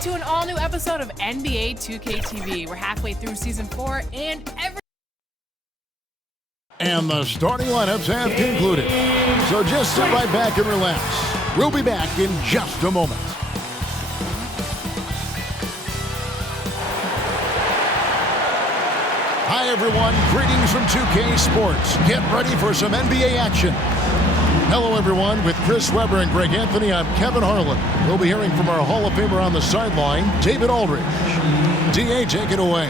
To an all-new episode of NBA 2K TV. We're halfway through Season 4, and the starting lineups have concluded. So just sit right back and relax. We'll be back in just a moment. Hi, everyone. Greetings from 2K Sports. Get ready for some NBA action. Hello, everyone. With Chris Webber and Greg Anthony, I'm Kevin Harlan. We'll be hearing from our Hall of Famer on the sideline, David Aldridge. D.A., take it away.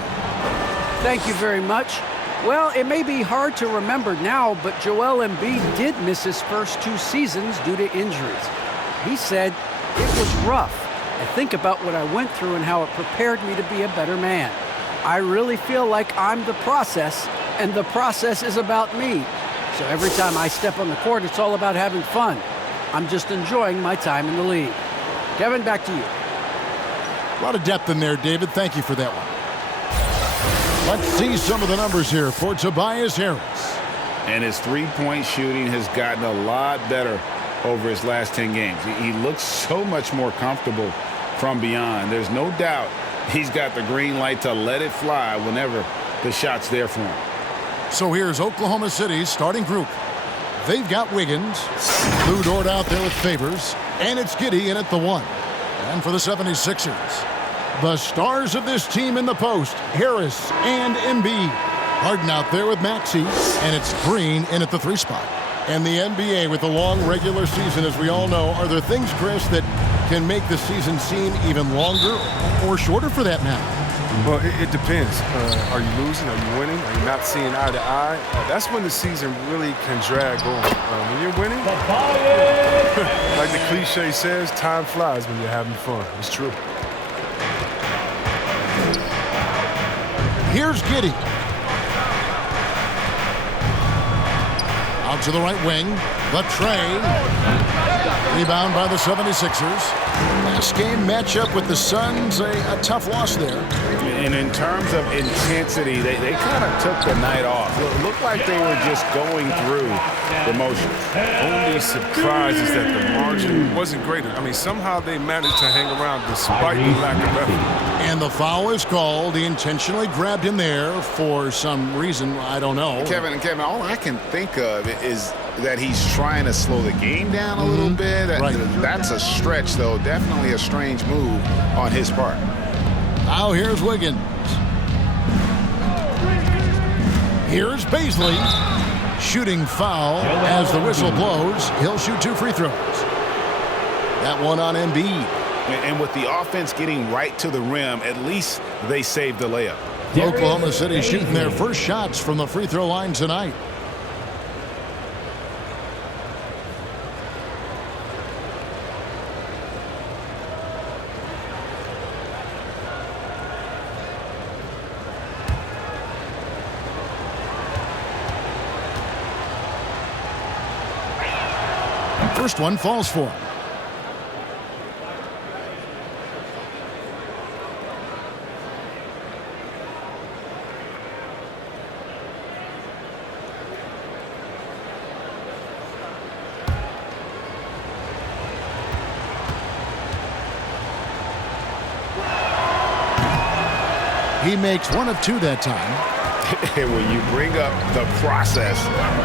Thank you very much. Well, it may be hard to remember now, but Joel Embiid did miss his first 2 seasons due to injuries. He said, "It was rough. I think about what I went through and how it prepared me to be a better man. I really feel like I'm the process, and the process is about me. So every time I step on the court, it's all about having fun. I'm just enjoying my time in the league." Kevin, back to you. A lot of depth in there, David. Thank you for that one. Let's see some of the numbers here for Tobias Harris. And his three-point shooting has gotten a lot better over his last 10 games. He looks so much more comfortable from beyond. There's no doubt he's got the green light to let it fly whenever the shot's there for him. So here's Oklahoma City's starting group. They've got Wiggins, Lou Dort out there with Favors, and it's Giddey in at the 1. And for the 76ers, the stars of this team in the post, Harris and Embiid. Harden out there with Maxey, and it's Green in at the 3 spot. And the NBA with a long regular season, as we all know, are there things, Chris, that can make the season seem even longer or shorter for that matter? Well, it depends. Are you losing? Are you winning? Are you not seeing eye to eye? That's when the season really can drag on. When you're winning, like the cliche says, time flies when you're having fun. It's true. Here's Giddey. Out to the right wing. The tray. Rebound by the 76ers. Last game matchup with the Suns, a tough loss there. And in terms of intensity, they kind of took the night off. It looked like they were just going through the motions. Only surprise is that the margin wasn't greater. I mean, somehow they managed to hang around despite the lack of effort. And the foul is called. He intentionally grabbed him there for some reason. I don't know. Kevin, all I can think of is that he's trying to slow the game down a little bit. Right. That's a stretch, though. Definitely a strange move on his part. Now here's Wiggins. Here's Paisley. Shooting foul as the whistle blows. He'll shoot 2 free throws. That one on Embiid. And with the offense getting right to the rim, at least they saved the layup. Oklahoma City shooting their first shots from the free throw line tonight. First one falls for him. He makes one of two that time. And when you bring up the process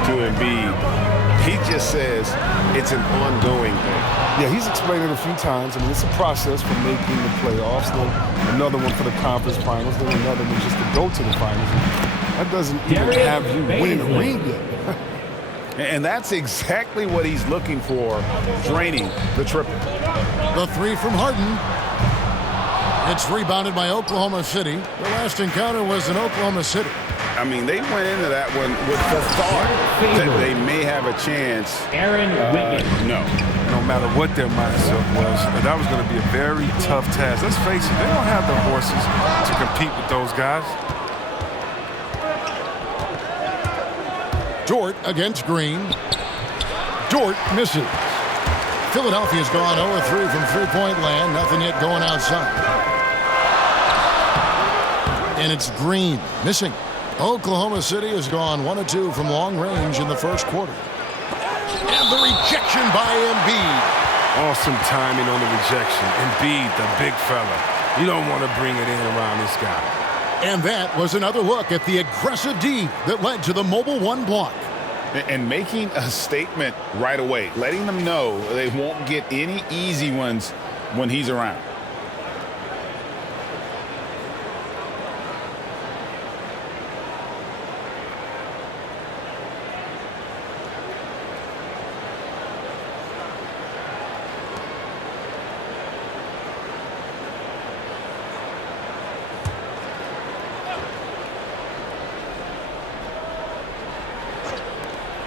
to Embiid, he just says it's an ongoing thing. Yeah, he's explained it a few times. I mean, it's a process for making the playoffs, then another one for the conference finals, then another one just to go to the finals. And that doesn't even have you winning a ring yet. And that's exactly what he's looking for, draining the triple. The three from Harden. It's rebounded by Oklahoma City. The last encounter was in Oklahoma City. I mean, they went into that one with the thought that they may have a chance. No. No matter what their mindset was, that was going to be a very tough task. Let's face it, they don't have the horses to compete with those guys. Dort against Green. Dort misses. Philadelphia's gone 0-3 from three-point land. Nothing yet going outside. And it's Green missing. Oklahoma City has gone 1-2 from long range in the first quarter. And the rejection by Embiid. Awesome timing on the rejection. Embiid, the big fella. You don't want to bring it in around this guy. And that was another look at the aggressive D that led to the Mobile One block. And making a statement right away, letting them know they won't get any easy ones when he's around.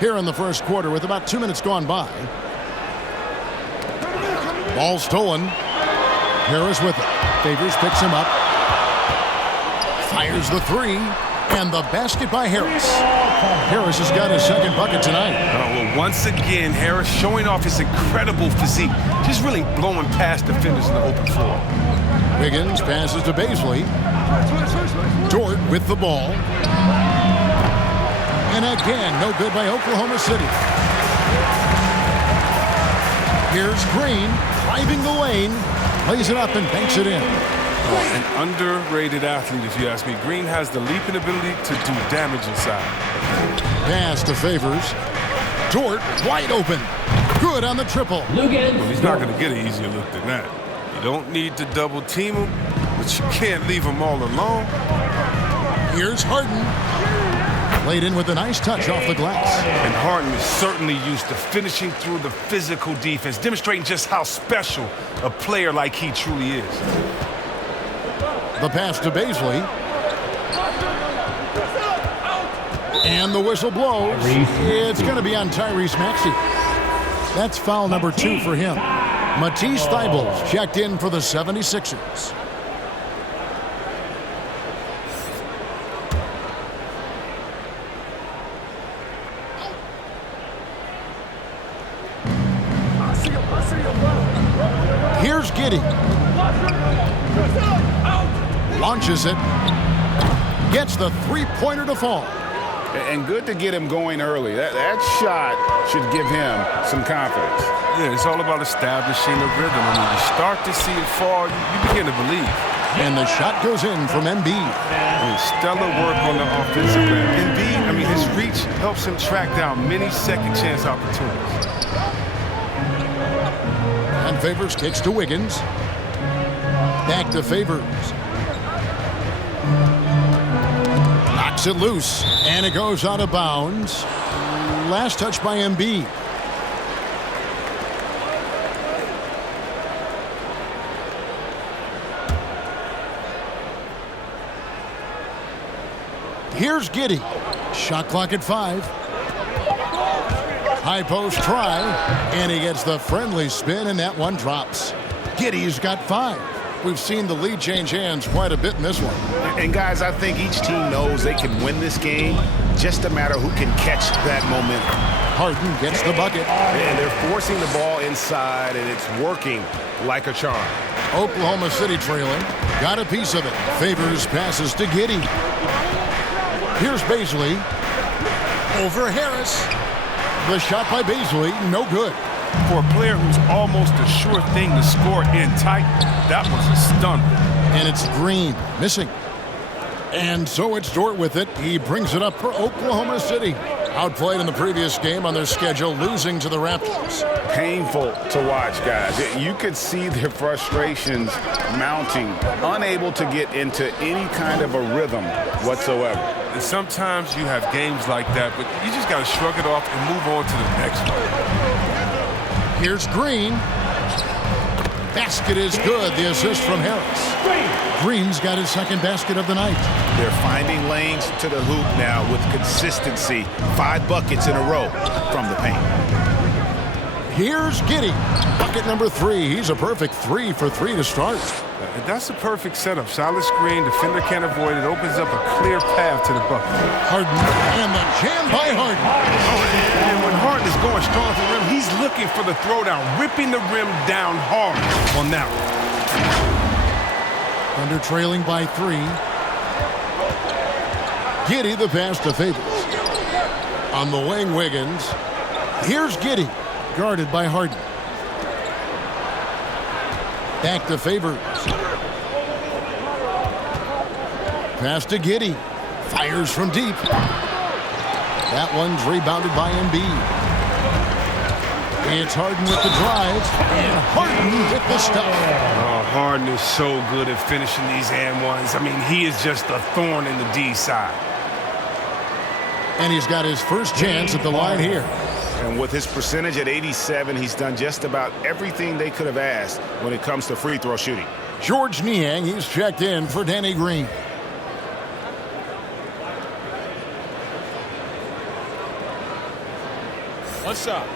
Here in the first quarter with about 2 minutes gone by. Ball stolen. Harris with it. Favors picks him up. Fires the three. And the basket by Harris. Harris has got his second bucket tonight. Well, once again, Harris showing off his incredible physique. Just really blowing past defenders in the open floor. Wiggins passes to Baisley. Dort with the ball. And again, no good by Oklahoma City. Here's Green, driving the lane, lays it up and banks it in. An underrated athlete, if you ask me. Green has the leaping ability to do damage inside. Pass to Favors. Dort, wide open. Good on the triple. Well, he's not going to get an easier look than that. You don't need to double team him, but you can't leave him all alone. Here's Harden. Laid in with a nice touch off the glass. And Harden is certainly used to finishing through the physical defense, demonstrating just how special a player like he truly is. The pass to Baisley. And the whistle blows. It's going to be on Tyrese Maxey. That's foul number 2 for him. Matisse Thybulle checked in for the 76ers. Here's Giddey. Launches it. Gets the three-pointer to fall. And good to get him going early. That shot should give him some confidence. Yeah, it's all about establishing a rhythm. And when you start to see it fall, you begin to believe. And the shot goes in from Embiid. I mean, stellar work on the offensive end. Embiid, I mean, his reach helps him track down many second-chance opportunities. And Favors kicks to Wiggins. Back to Favors. Knocks it loose. And it goes out of bounds. Last touch by Embiid. Here's Giddey. Shot clock at 5. High post try, and he gets the friendly spin, and that one drops. Giddey's got 5. We've seen the lead change hands quite a bit in this one. And guys, I think each team knows they can win this game. Just a matter who can catch that momentum. Harden gets the bucket. And they're forcing the ball inside, and it's working like a charm. Oklahoma City trailing. Got a piece of it. Favors passes to Giddey. Here's Baisley. Over Harris. The shot by Baisley, no good. For a player who's almost a sure thing to score in tight, that was a stunner. And it's Green, missing. And so it's Dort with it. He brings it up for Oklahoma City. Outplayed in the previous game on their schedule, losing to the Raptors. Painful to watch, guys. You could see their frustrations mounting, unable to get into any kind of a rhythm whatsoever. And sometimes you have games like that, but you just got to shrug it off and move on to the next one. Here's Green. Basket is good. The assist from Harris. Green's got his second basket of the night. They're finding lanes to the hoop now with consistency. 5 buckets in a row from the paint. Here's Giddey. Bucket number 3. He's a perfect 3 for 3 to start. And that's a perfect setup. Solid screen, defender can't avoid it. Opens up a clear path to the bucket. Harden, and the jam by Harden. And when Harden is going strong to the rim, he's looking for the throwdown, ripping the rim down hard on that one. Thunder trailing by 3. Giddey the pass to Favors. On the wing, Wiggins. Here's Giddey, guarded by Harden. Back to Favors. Pass to Giddey. Fires from deep. That one's rebounded by Embiid. It's Harden with the drive, and Harden with the stop. Oh, Harden is so good at finishing these and ones. I mean, he is just a thorn in the D side. And he's got his first chance at the line here. And with his percentage at 87, he's done just about everything they could have asked when it comes to free throw shooting. George Niang, he's checked in for Danny Green. What's up?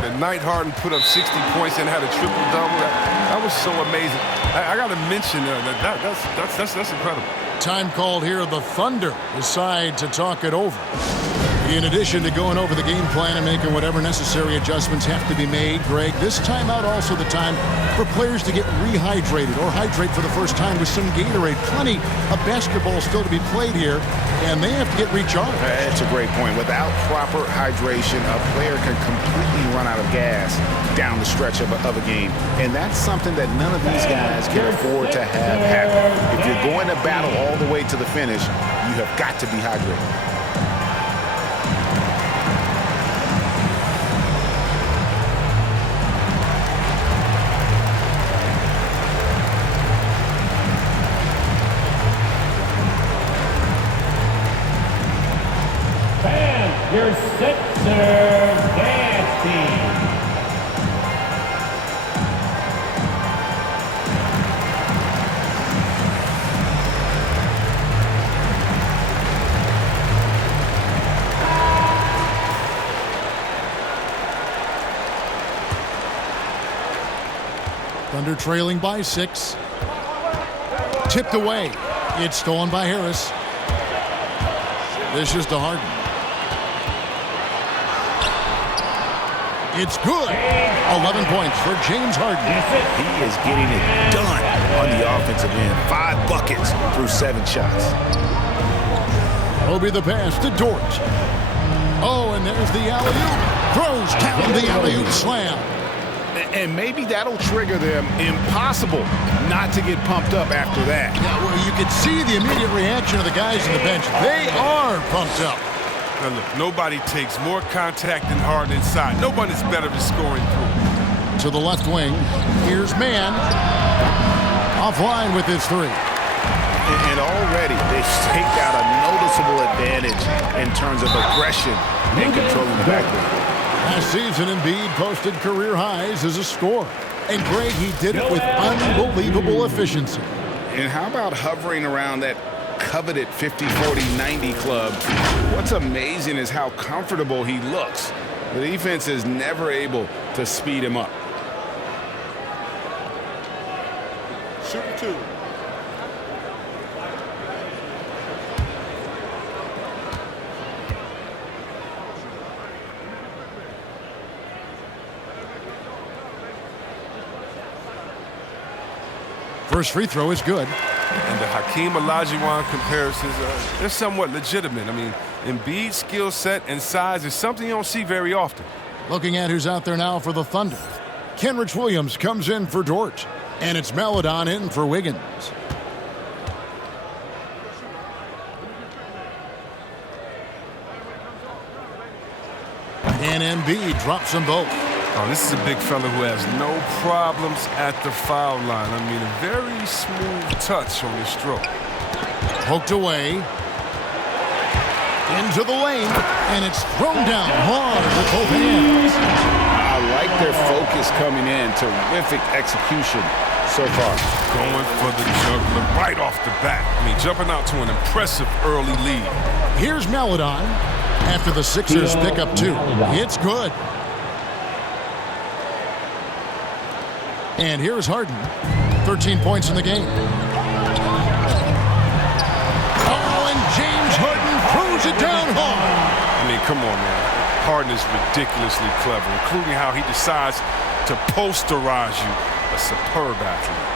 The night Harden put up 60 points and had a triple-double, that was so amazing. I got to mention that's incredible. Time called here. The Thunder decide to talk it over. In addition to going over the game plan and making whatever necessary adjustments have to be made, Greg, this timeout also the time for players to get rehydrated or hydrate for the first time with some Gatorade. Plenty of basketball still to be played here, and they have to get recharged. That's a great point. Without proper hydration, a player can completely run out of gas down the stretch of a game. And that's something that none of these guys can afford to have happen. If you're going to battle all the way to the finish, you have got to be hydrated. Your Sixers dance team. Thunder trailing by 6. Tipped away. It's stolen by Harris. This is to Harden. It's good. 11 points for James Harden. He is getting it done on the offensive end. 5 buckets through 7 shots. Obi the pass to Dort. Oh, and there's the alley-oop. Throws down the alley-oop slam. And maybe that'll trigger them. Impossible not to get pumped up after that. Yeah, well, you could see the immediate reaction of the guys on the bench. They are pumped up. Now look, nobody takes more contact than Harden inside. Nobody's better at scoring through. To the left wing, here's Mann. Offline with his 3. And already they've staked out a noticeable advantage in terms of aggression and controlling the backcourt. Last season, Embiid posted career highs as a scorer. And Greg, he did it with unbelievable efficiency. And how about hovering around that coveted 50-40-90 club? What's amazing is how comfortable he looks. The defense is never able to speed him up. Shooting 2. First free throw is good. And the Hakeem Olajuwon comparisons, they're somewhat legitimate. I mean, Embiid's skill set and size is something you don't see very often. Looking at who's out there now for the Thunder. Kenrich Williams comes in for Dort. And it's Maledon in for Wiggins. And Embiid drops them both. Oh, this is a big fella who has no problems at the foul line. I mean, a very smooth touch on his stroke. Poked away. Into the lane. And it's thrown down hard with both hands. I like their focus coming in. Terrific execution so far. Going for the juggler right off the bat. I mean, jumping out to an impressive early lead. Here's Maledon. After the Sixers pick up 2. It's good. And here's Harden. 13 points in the game. Oh, and James Harden throws it down hard. I mean, come on, man. Harden is ridiculously clever, including how he decides to posterize you. A superb athlete.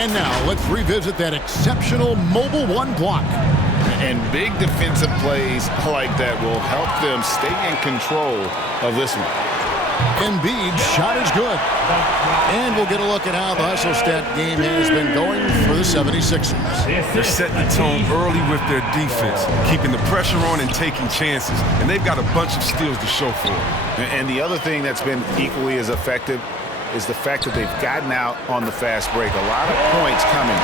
And now let's revisit that exceptional mobile 1 block. And big defensive plays like that will help them stay in control of this one. Embiid's shot is good. And we'll get a look at how the hustle stat game has been going for the 76ers. They're setting the tone early with their defense, keeping the pressure on and taking chances. And they've got a bunch of steals to show for it. And the other thing that's been equally as effective is the fact that they've gotten out on the fast break. A lot of points coming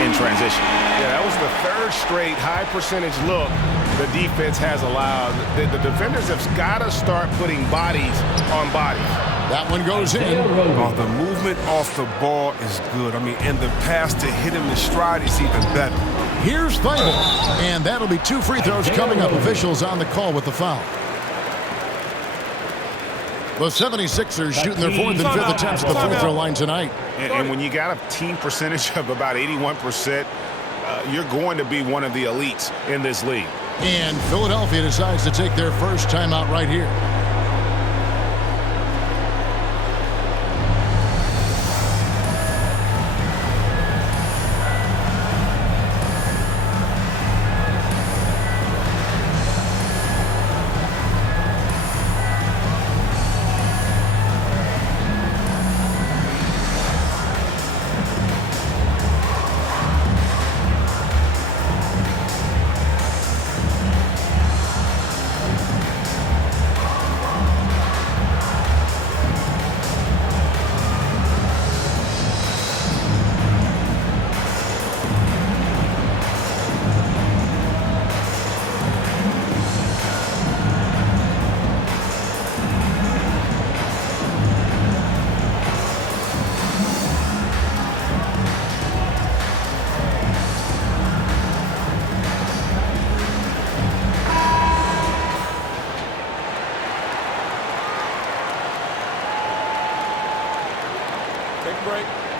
in transition. Yeah, that was the 3rd straight high percentage look the defense has allowed. The defenders have got to start putting bodies on bodies. That one goes in. Oh, the movement off the ball is good. I mean, and the pass to hit him in stride is even better. Here's Fargo. And that'll be 2 free throws coming up. Officials on the call with the foul. The 76ers shooting their 4th and 5th attempts at the free throw line tonight. And when you got a team percentage of about 81%, you're going to be one of the elites in this league. And Philadelphia decides to take their first timeout right here.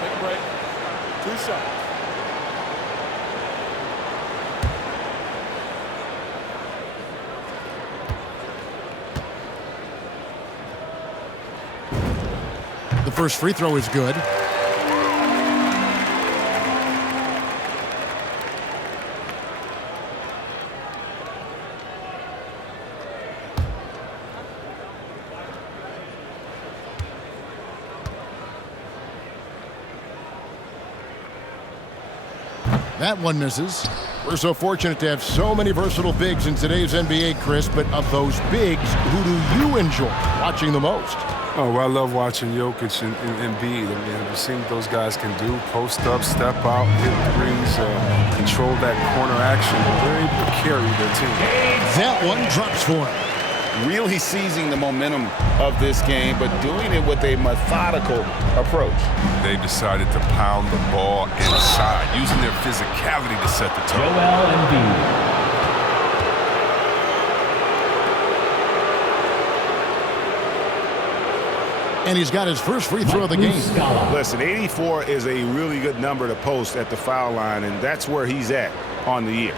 Take a break. 2 shots. The first free throw is good. That one misses. We're so fortunate to have so many versatile bigs in today's NBA, Chris, but of those bigs, who do you enjoy watching the most? Oh, well, I love watching Jokic and Embiid. I mean, we've seen what those guys can do. Post up, step out, hit threes, control that corner action. They're able to carry their team. That one drops for him. Really seizing the momentum of this game, but doing it with a methodical approach. They decided to pound the ball inside, using their physicality to set the tone. Joel Embiid. And he's got his first free throw of the game. Listen, 84 is a really good number to post at the foul line, and that's where he's at on the year.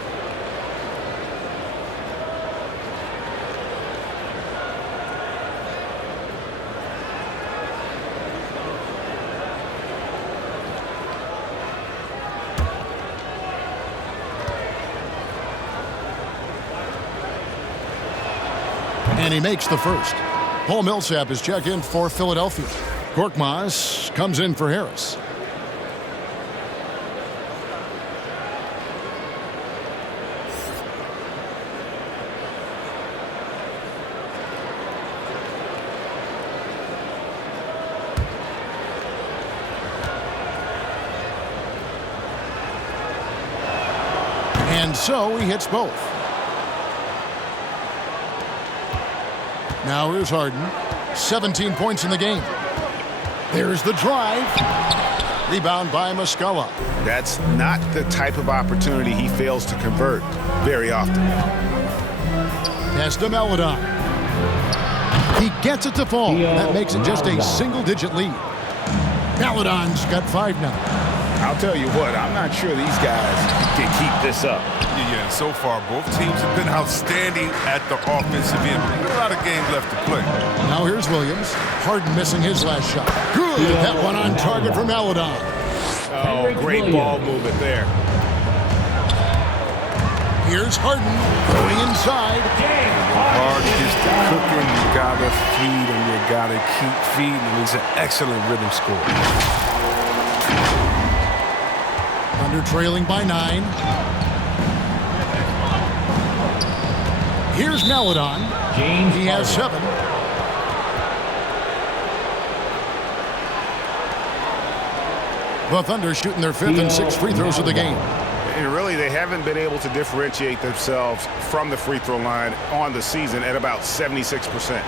And he makes the first. Paul Millsap is checked in for Philadelphia. Korkmaz comes in for Harris. And so he hits both. Now here's Harden. 17 points in the game. There's the drive. Rebound by Muscala. That's not the type of opportunity he fails to convert very often. Pass to Maledon. He gets it to fall. That makes it just a single-digit lead. Maledon's got 5 now. I'll tell you what, I'm not sure these guys can keep this up. Yeah, so far both teams have been outstanding at the offensive end. A lot of games left to play. Now here's Williams. Harden missing his last shot. Good. That one on target for Maledon. Oh, great ball movement there. Here's Harden going inside. Hard gets to cooking, you gotta feed him, you gotta keep feeding him. He's an excellent rhythm scorer. Thunder trailing by 9. Here's Maledon. He has 7. The Thunder shooting their 5th and 6th free throws of the game. And really, they haven't been able to differentiate themselves from the free throw line on the season at about 76%.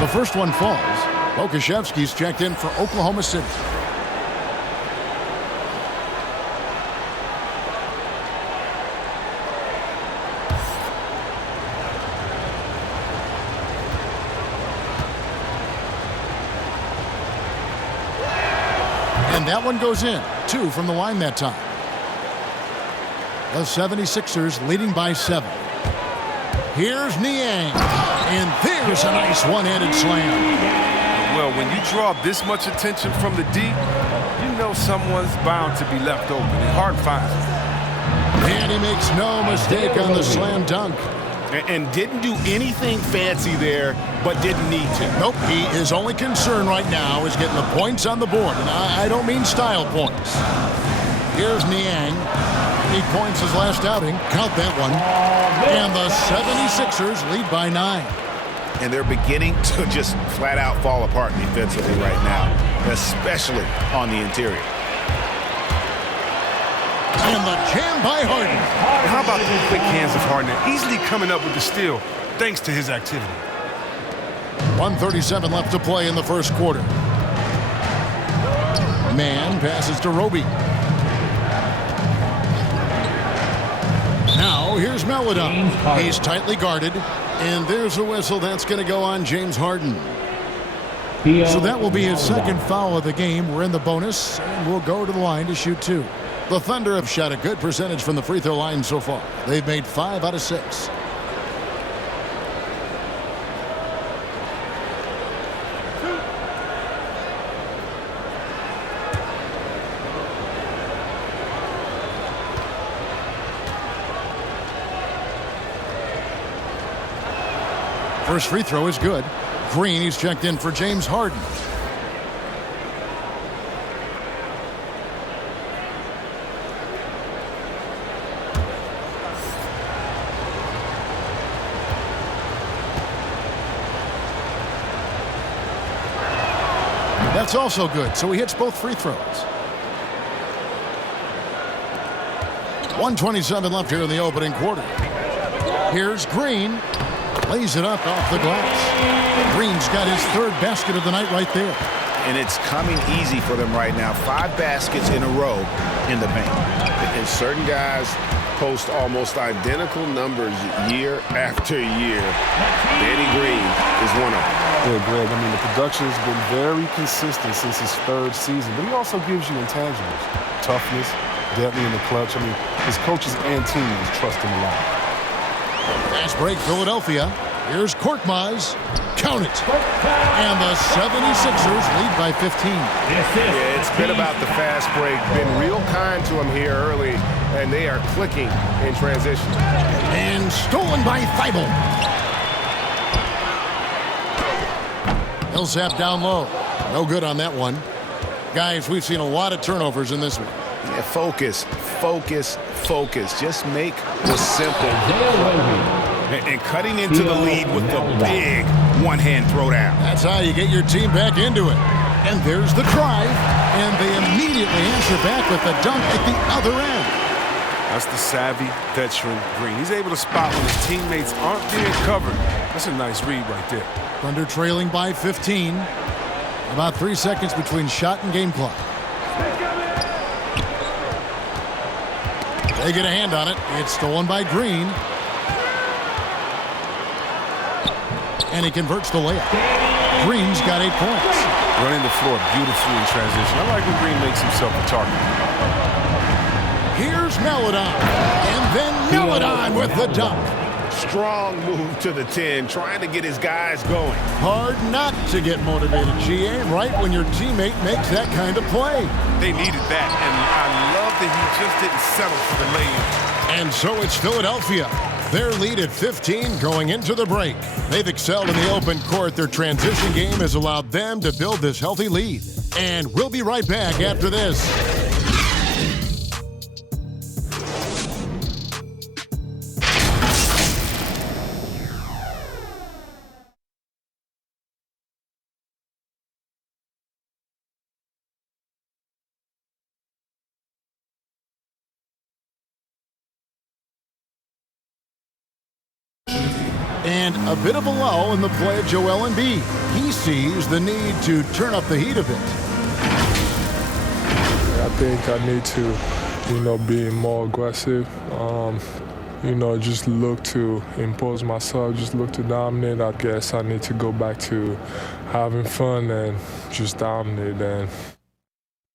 The first one falls. Okashevsky's checked in for Oklahoma City. And that one goes in. 2 from the line that time. The 76ers leading by 7. Here's Niang. And there's a nice one-handed slam. Well, when you draw this much attention from the deep, you know someone's bound to be left open. And Harden finds it. And he makes no mistake on the slam dunk. And didn't do anything fancy there, but didn't need to. Nope, his only concern right now is getting the points on the board. And I don't mean style points. Here's Niang. 8 points his last outing. Count that one. And the 76ers lead by 9. And they're beginning to just flat out fall apart defensively right now, especially on the interior. And the jam by Harden. How about the quick hands of Harden? Easily coming up with the steal thanks to his activity. 1:37 left to play in the first quarter. Man passes to Roby. Now here's Maledon. He's tightly guarded. And there's a whistle that's going to go on James Harden. So that will be his second foul of the game. We're in the bonus, and we'll go to the line to shoot 2. The Thunder have shot a good percentage from the free throw line so far. They've made 5 out of 6. First free throw is good. Green, he's checked in for James Harden. That's also good, so he hits both free throws. 1:27 left here in the opening quarter. Here's Green. Lays it up off the glass. Green's got his 3rd basket of the night right there. And it's coming easy for them right now. 5 baskets in a row in the paint. And certain guys post almost identical numbers year after year. Danny Green is one of them. Yeah, Greg, I mean, the production has been very consistent since his 3rd season, but he also gives you intangibles. Toughness, deadly in the clutch. I mean, his coaches and teammates trust him a lot. Fast break, Philadelphia. Here's Korkmaz. Count it. And the 76ers lead by 15. Yeah, it's been about the fast break. Been real kind to him here early, and they are clicking in transition. And stolen by Thibault. Millsap down low. No good on that one. Guys, we've seen a lot of turnovers in this one. Yeah, focus. Just make the simple. And cutting into the lead with the big one-hand throwdown. That's how you get your team back into it. And there's the drive, and they immediately answer back with a dunk at the other end. That's the savvy veteran Green. He's able to spot when his teammates aren't being covered. That's a nice read right there. Thunder trailing by 15. About 3 seconds between shot and game clock. They get a hand on it. It's stolen by Green. And he converts the layup. Green's got 8 points. Running the floor beautifully in transition. I like when Green makes himself a target. Here's Meladon. And then Meladon with the dunk. Strong move to the 10, trying to get his guys going. Hard not to get motivated, GA, right when your teammate makes that kind of play. They needed that, and I love that he just didn't settle for the lay-in. And so it's Philadelphia. Their lead at 15 going into the break. They've excelled in the open court. Their transition game has allowed them to build this healthy lead. And we'll be right back after this. And a bit of a lull in the play of Joel Embiid. He sees the need to turn up the heat a bit. I think I need to, be more aggressive. Just look to impose myself, just look to dominate. I guess I need to go back to having fun and just dominate.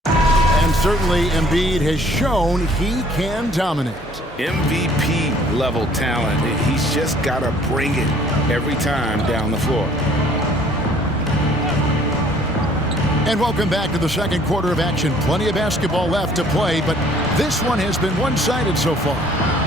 And certainly Embiid has shown he can dominate. MVP level talent. He's just got to bring it every time down the floor. And welcome back to the second quarter of action. Plenty of basketball left to play, but this one has been one-sided so far.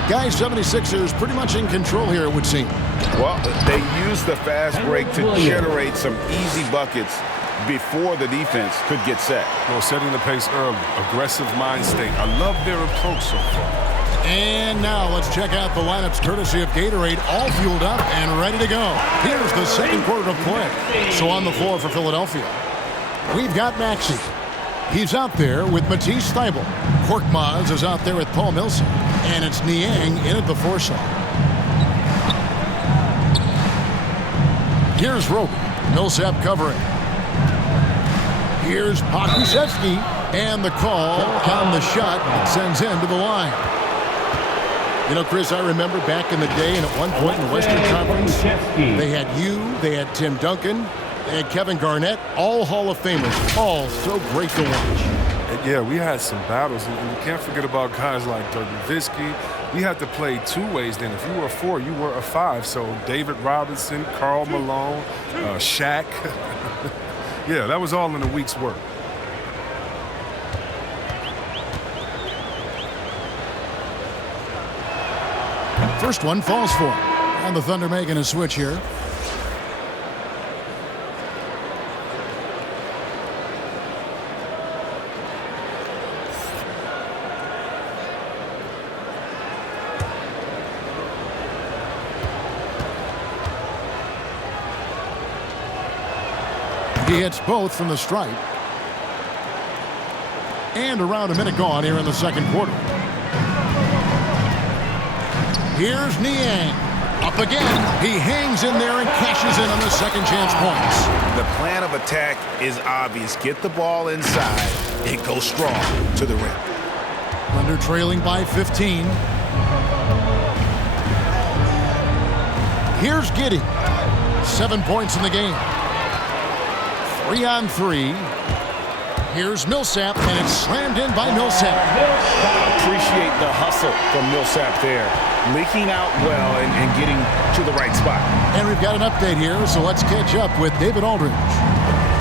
Guys, 76ers pretty much in control here, it would seem. Well, they used the fast break to generate some easy buckets before the defense could get set. Well, setting the pace early, aggressive mind state. I love their approach so far. And now let's check out the lineups courtesy of Gatorade, all fueled up and ready to go. Here's the second quarter of play. So on the floor for Philadelphia, we've got Maxey. He's out there with Matisse Thybulle. Korkmaz is out there with Paul Millsap. And it's Niang in at the 4 side. Here's Roby. Millsap covering. Here's Pokusevski. And the call on the shot that sends him to the line. You know, Chris, I remember back in the day and at one point in the Western Conference, they had you, they had Tim Duncan, they had Kevin Garnett, all Hall of Famers, all so great to watch. Yeah, we had some battles, and you can't forget about guys like Dirk Nowitzki. We had to play 2 ways then. If you were a 4, you were a 5. So David Robinson, Karl Malone, Shaq. Yeah, that was all in a week's work. First one falls for him. And the Thunder making a switch here. He hits both from the stripe. And around a minute gone here in the second quarter. Here's Niang. Up again. He hangs in there and cashes in on the second chance points. The plan of attack is obvious. Get the ball inside and go strong to the rim. Thunder trailing by 15. Here's Giddey. 7 points in the game. 3 on 3. Here's Millsap, and it's slammed in by Millsap. Appreciate the hustle from Millsap there. Leaking out well and getting to the right spot. And we've got an update here, so let's catch up with David Aldridge.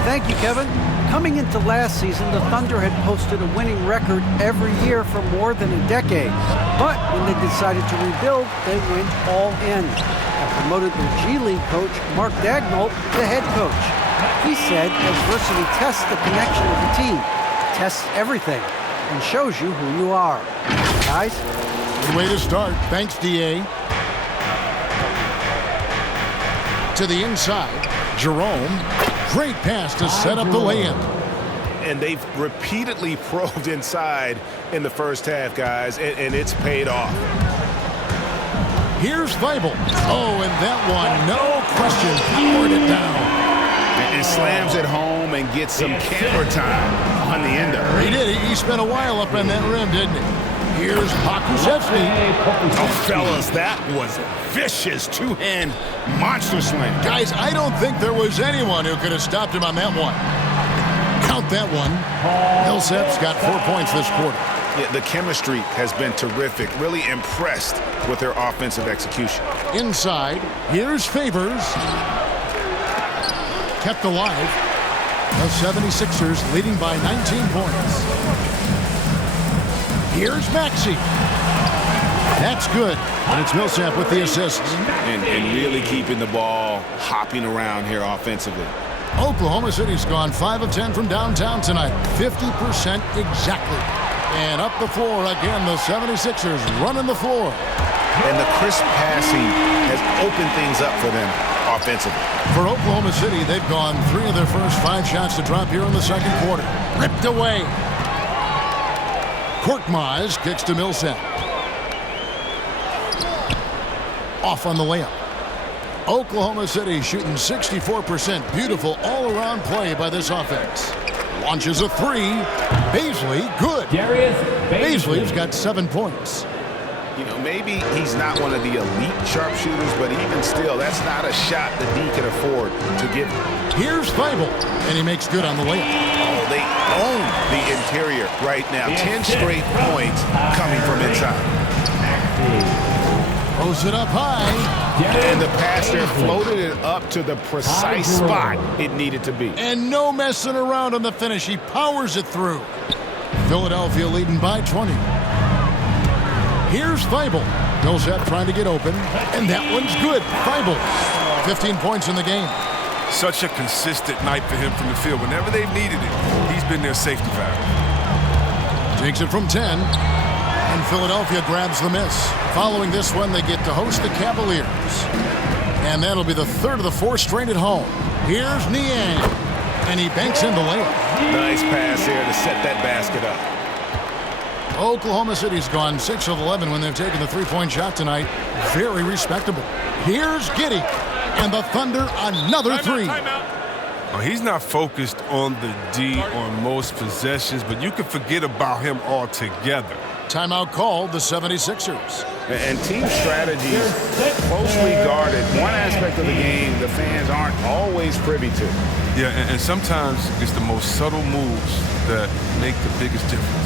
Thank you, Kevin. Coming into last season, the Thunder had posted a winning record every year for more than a decade. But when they decided to rebuild, they went all in and promoted their G League coach, Mark Dagnall, to head coach. He said adversity tests the connection of the team, tests everything, and shows you who you are. Guys? Good way to start. Thanks, D.A. To the inside, Jerome. Great pass to set up the lay-in. And they've repeatedly probed inside in the first half, guys, and it's paid off. Here's Weibel. Oh, and that one, no question, powered it down. And slams it home and gets some camera time on the end of it. He did. He spent a while up on that rim, didn't he? Here's Pokusevski. Oh, fellas, that was vicious two-hand monster slam. Guys, I don't think there was anyone who could have stopped him on that one. Count that one. Millsap's got 4 points this quarter. Yeah, the chemistry has been terrific. Really impressed with their offensive execution. Inside, here's Favors. Kept alive. The 76ers leading by 19 points. Here's Maxey. That's good. And it's Millsap with the assists. And really keeping the ball hopping around here offensively. Oklahoma City's gone 5 of 10 from downtown tonight. 50% exactly. And up the floor again, the 76ers running the floor. And the crisp passing has opened things up for them offensively. For Oklahoma City, they've gone 3 of their first 5 shots to drop here in the second quarter. Ripped away. Korkmaz kicks to Millsap. Off on the layup. Oklahoma City shooting 64%. Beautiful all-around play by this offense. Launches a 3. Baisley, good. Baisley's got 7 points. You know, maybe he's not one of the elite sharpshooters, but even still, that's not a shot that D can afford to give. Here's Weibel, and he makes good on the layup. Oh, they own the interior right now. 10 straight points coming from inside. Throws it up high. And the pass there floated it up to the precise spot it needed to be. And no messing around on the finish. He powers it through. Philadelphia leading by 20. Here's Weibel. Millsap trying to get open, and that one's good. Weibel, 15 points in the game. Such a consistent night for him from the field. Whenever they've needed it, he's been their safety valve. Takes it from 10, and Philadelphia grabs the miss. Following this one, they get to host the Cavaliers. And that'll be the third of the 4 straight at home. Here's Niang, and he banks in the layup. Nice pass here to set that basket up. Oklahoma City's gone 6 of 11 when they've taken the 3-point shot tonight. Very respectable. Here's Giddey, and the Thunder another 3. Well, he's not focused on the D on most possessions, but you can forget about him altogether. Timeout called, the 76ers. And team strategies closely guarded. One aspect of the game the fans aren't always privy to. Yeah, and sometimes it's the most subtle moves that make the biggest difference.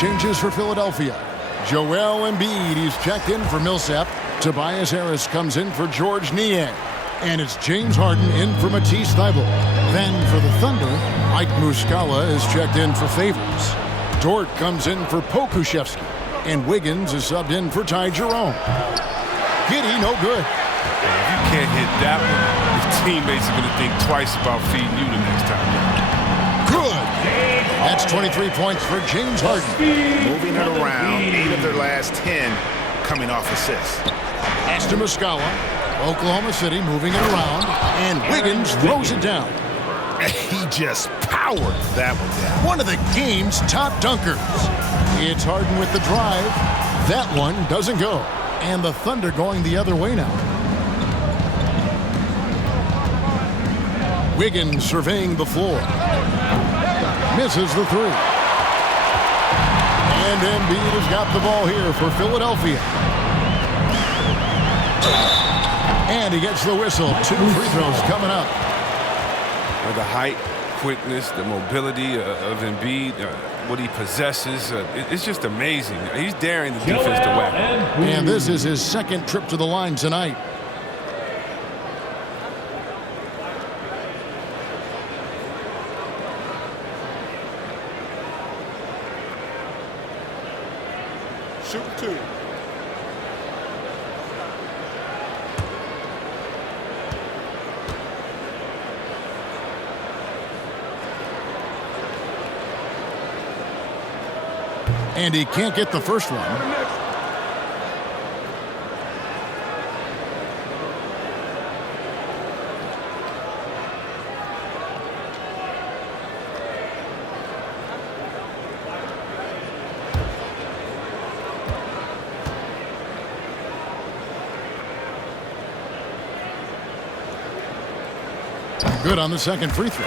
Changes for Philadelphia. Joel Embiid, he's checked in for Millsap. Tobias Harris comes in for George Niang. And it's James Harden in for Matisse Thybulle. Then for the Thunder, Ike Muscala is checked in for Favors. Dort comes in for Pokusevski. And Wiggins is subbed in for Ty Jerome. Giddey, no good. If you can't hit that one, your teammates are going to think twice about feeding you the next time. Good. That's 23 points for James Harden. Moving it around, 8 of their last 10 coming off assists. Esther Muscala, Oklahoma City moving it around, and Wiggins throws it down. He just powered that one down. One of the game's top dunkers. It's Harden with the drive. That one doesn't go. And the Thunder going the other way now. Wiggins surveying the floor. Misses the three. And Embiid has got the ball here for Philadelphia. And he gets the whistle. 2 free throws coming up. The height, quickness, the mobility of Embiid, what he possesses, it's just amazing. He's daring the defense to whack. And this is his second trip to the line tonight. Shoot 2. And he can't get the first one. Good on the second free throw.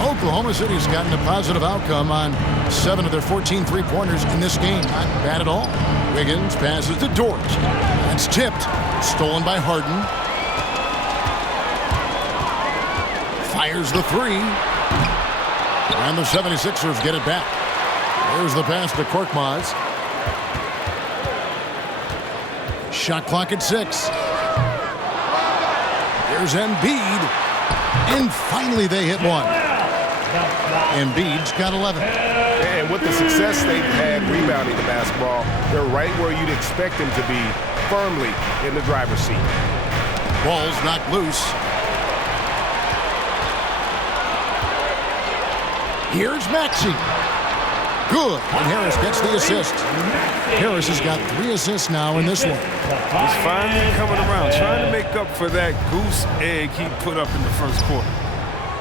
Oklahoma City's gotten a positive outcome on 7 of their 14 three-pointers in this game. Not bad at all. Wiggins passes to Dort. It's tipped. Stolen by Harden. Fires the three. And the 76ers get it back. There's the pass to Korkmaz. Shot clock at 6. There's Embiid. And finally they hit one. Embiid's got 11. And with the success they've had rebounding the basketball, they're right where you'd expect them to be, firmly in the driver's seat. Ball's knocked loose. Here's Maxey. Good. And Harris gets the assist. Harris has got 3 assists now in this one. He's finally coming around, trying to make up for that goose egg he put up in the first quarter.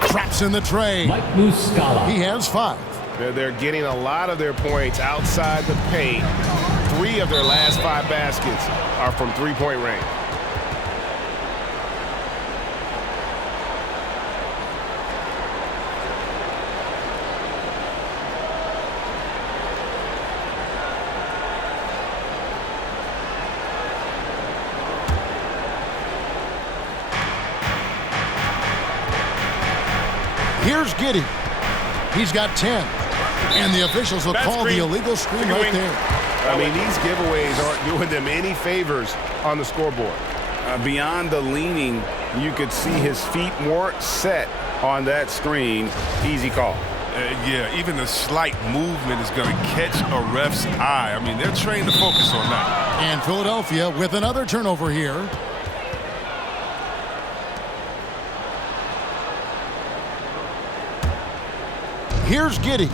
Traps in the tray. He has 5. They're getting a lot of their points outside the paint. 3 of their last 5 baskets are from three-point range. Here's Giddey. He's got 10. And the officials will call the illegal screen right there. I mean, these giveaways aren't doing them any favors on the scoreboard. Beyond the leaning, you could see his feet weren't set on that screen. Easy call. Yeah, even a slight movement is going to catch a ref's eye. I mean, they're trained to focus on that. And Philadelphia with another turnover here. Here's Giddey.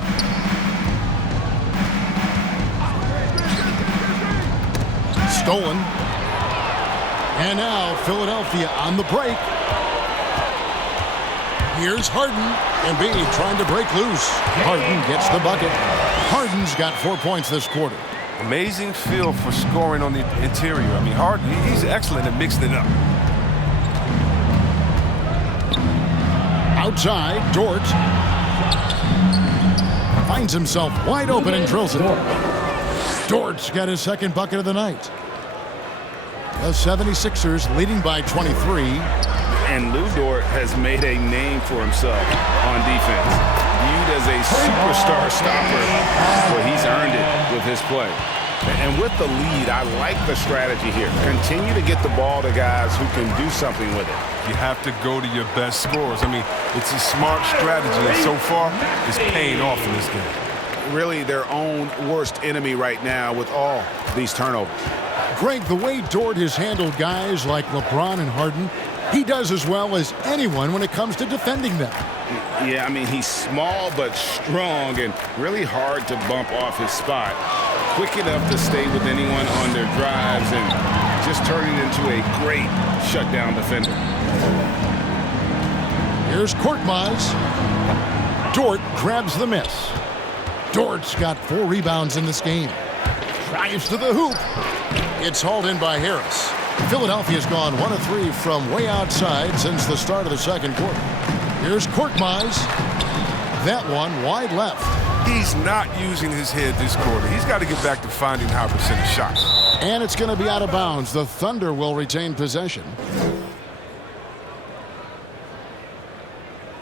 Stolen. And now Philadelphia on the break. Here's Harden. Embiid trying to break loose. Harden gets the bucket. Harden's got 4 points this quarter. Amazing feel for scoring on the interior. I mean, Harden, he's excellent at mixing it up. Outside, Dort finds himself wide open and drills it. Dort's got his second bucket of the night. The 76ers leading by 23. And Lou Dort has made a name for himself on defense. Viewed as a superstar stopper, but he's earned it with his play. And with the lead, I like the strategy here. Continue to get the ball to guys who can do something with it. You have to go to your best scorers. I mean, it's a smart strategy, and so far, it's paying off in this game. Really their own worst enemy right now with all these turnovers. Greg, the way Dort has handled guys like LeBron and Harden, he does as well as anyone when it comes to defending them. Yeah, I mean, he's small but strong and really hard to bump off his spot. Quick enough to stay with anyone on their drives and just turning into a great shutdown defender. Here's Korkmaz. Dort grabs the miss. Dort's got 4 rebounds in this game. Drives to the hoop. It's hauled in by Harris. Philadelphia's gone 1 of 3 from way outside since the start of the second quarter. Here's Korkmaz. That one wide left. He's not using his head this quarter. He's got to get back to finding high percentage shots. And it's going to be out of bounds. The Thunder will retain possession.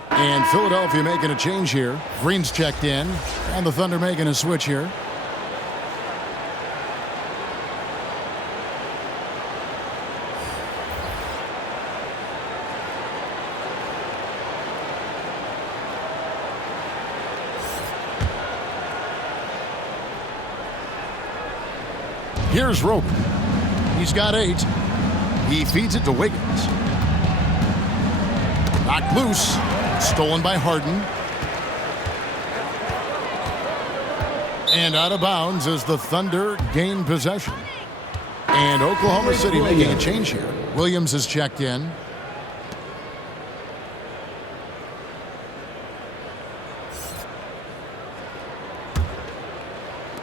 And Philadelphia making a change here. Green's checked in. And the Thunder making a switch here. Here's Roby. He's got 8. He feeds it to Wiggins. Knocked loose. Stolen by Harden. And out of bounds as the Thunder gain possession. And Oklahoma City making a change here. Williams is checked in.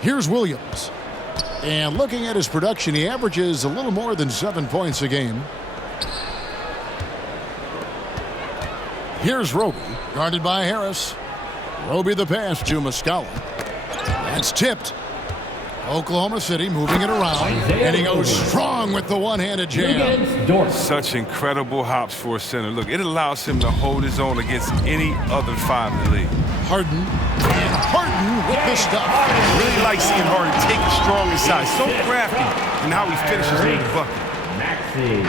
Here's Williams. And looking at his production, he averages a little more than 7 points a game. Here's Roby, guarded by Harris. Roby the pass to Muscala. That's tipped. Oklahoma City moving it around. And he goes strong with the one-handed jam. Dort. Such incredible hops for a center. Look, it allows him to hold his own against any other 5 in the league. Harden. And Harden with the stuff. Really like seeing Harden take it strong inside. So crafty in how he finishes the bucket. Maxey.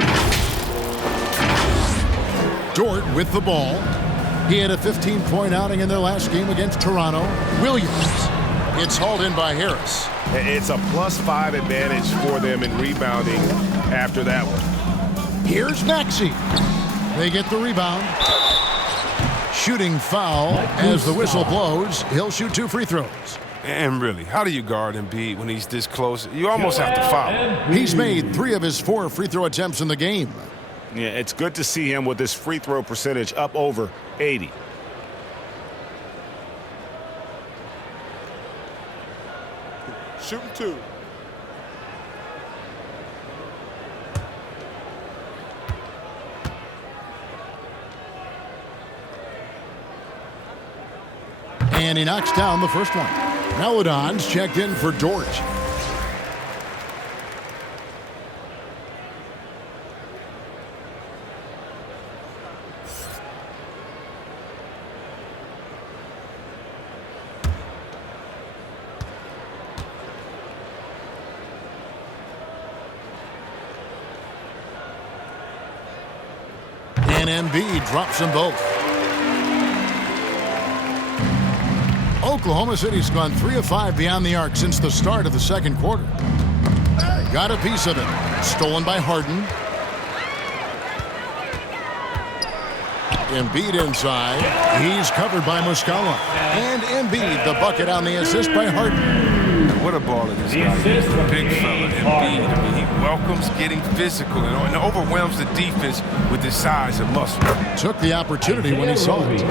Dort with the ball. He had a 15-point outing in their last game against Toronto. Williams. It's hauled in by Harris. It's a +5 advantage for them in rebounding after that one. Here's Maxey. They get the rebound. Shooting foul as the whistle blows. He'll shoot 2 free throws. And really, how do you guard Embiid when he's this close? You almost have to foul. He's made 3 of his 4 free throw attempts in the game. Yeah, it's good to see him with his free throw percentage up over 80. Shooting 2. And he knocks down the first one. Melodon's checked in for Dort. And Embiid drops them both. Oklahoma City's gone 3 of 5 beyond the arc since the start of the second quarter. Got a piece of it. Stolen by Harden. Embiid inside. He's covered by Muscala. And Embiid, the bucket on the assist by Harden. What a baller this guy is. Big fella, Embiid. I mean, he welcomes getting physical and overwhelms the defense with his size and muscle. Took the opportunity when he saw it.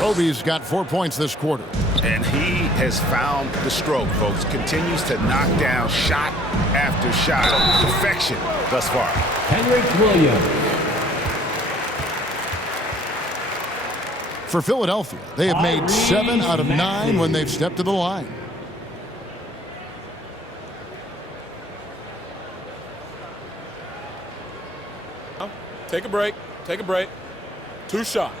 Roby's got 4 points this quarter. And he has found the stroke, folks. Continues to knock down shot after shot. Perfection thus far. Henrik Williams. For Philadelphia, they have made 7 out of 9 when they've stepped to the line. Take a break. Take a break. 2 shots.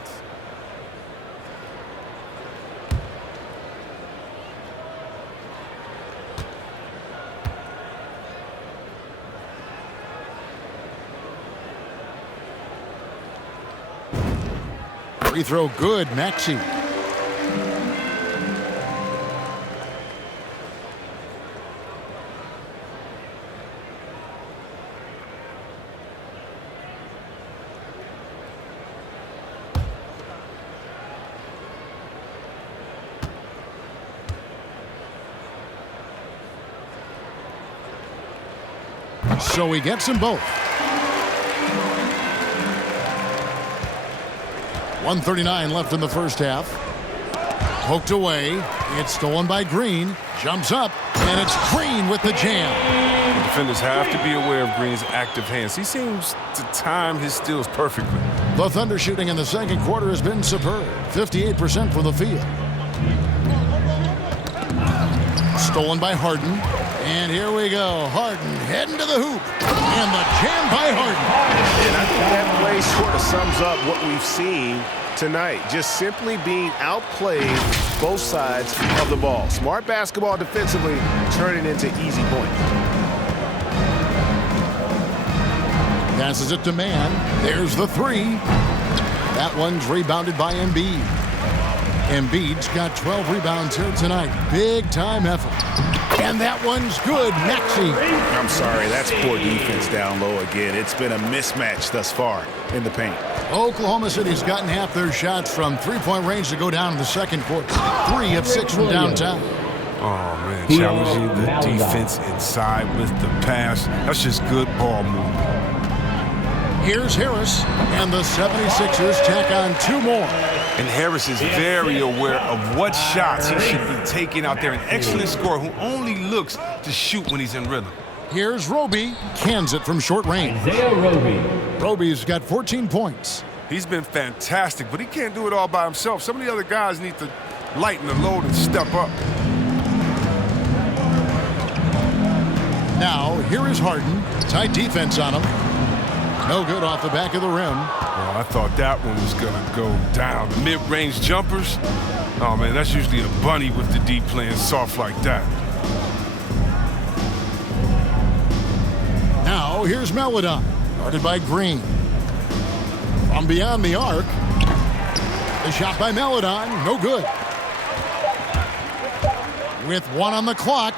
Free throw good, Maxey. So he gets them both. 1:39 left in the first half. Poked away. It's stolen by Green. Jumps up, and it's Green with the jam. The defenders have to be aware of Green's active hands. He seems to time his steals perfectly. The Thunder shooting in the second quarter has been superb. 58% from the field. Stolen by Harden. And here we go. Harden heading to the hoop. And the jam by Harden. And I think that play sort of sums up what we've seen tonight. Just simply being outplayed both sides of the ball. Smart basketball defensively, turning into easy points. Passes it to Mann. There's the three. That one's rebounded by Embiid. Embiid's got 12 rebounds here tonight. Big time effort. And that one's good. Maxey. I'm sorry, that's poor defense down low again. It's been a mismatch thus far in the paint. Oklahoma City's gotten half their shots from three-point range to go down in the second quarter. 3 of 6 from downtown. Oh, man, challenging the defense inside with the pass. That's just good ball movement. Here's Harris, and the 76ers tack on 2 more. And Harris is very aware of what shots he should be taking out there. An excellent scorer who only looks to shoot when he's in rhythm. Here's Roby, cans it from short range. Isaiah Roby. Roby's got 14 points. He's been fantastic, but he can't do it all by himself. Some of the other guys need to lighten the load and step up. Now, here is Harden. Tight defense on him. No good off the back of the rim. Oh, I thought that one was going to go down. The mid-range jumpers, oh, man, that's usually a bunny with the deep playing soft like that. Now, here's Melodon. Guarded by Green. From beyond the arc. The shot by Melodon. No good. With 1 on the clock.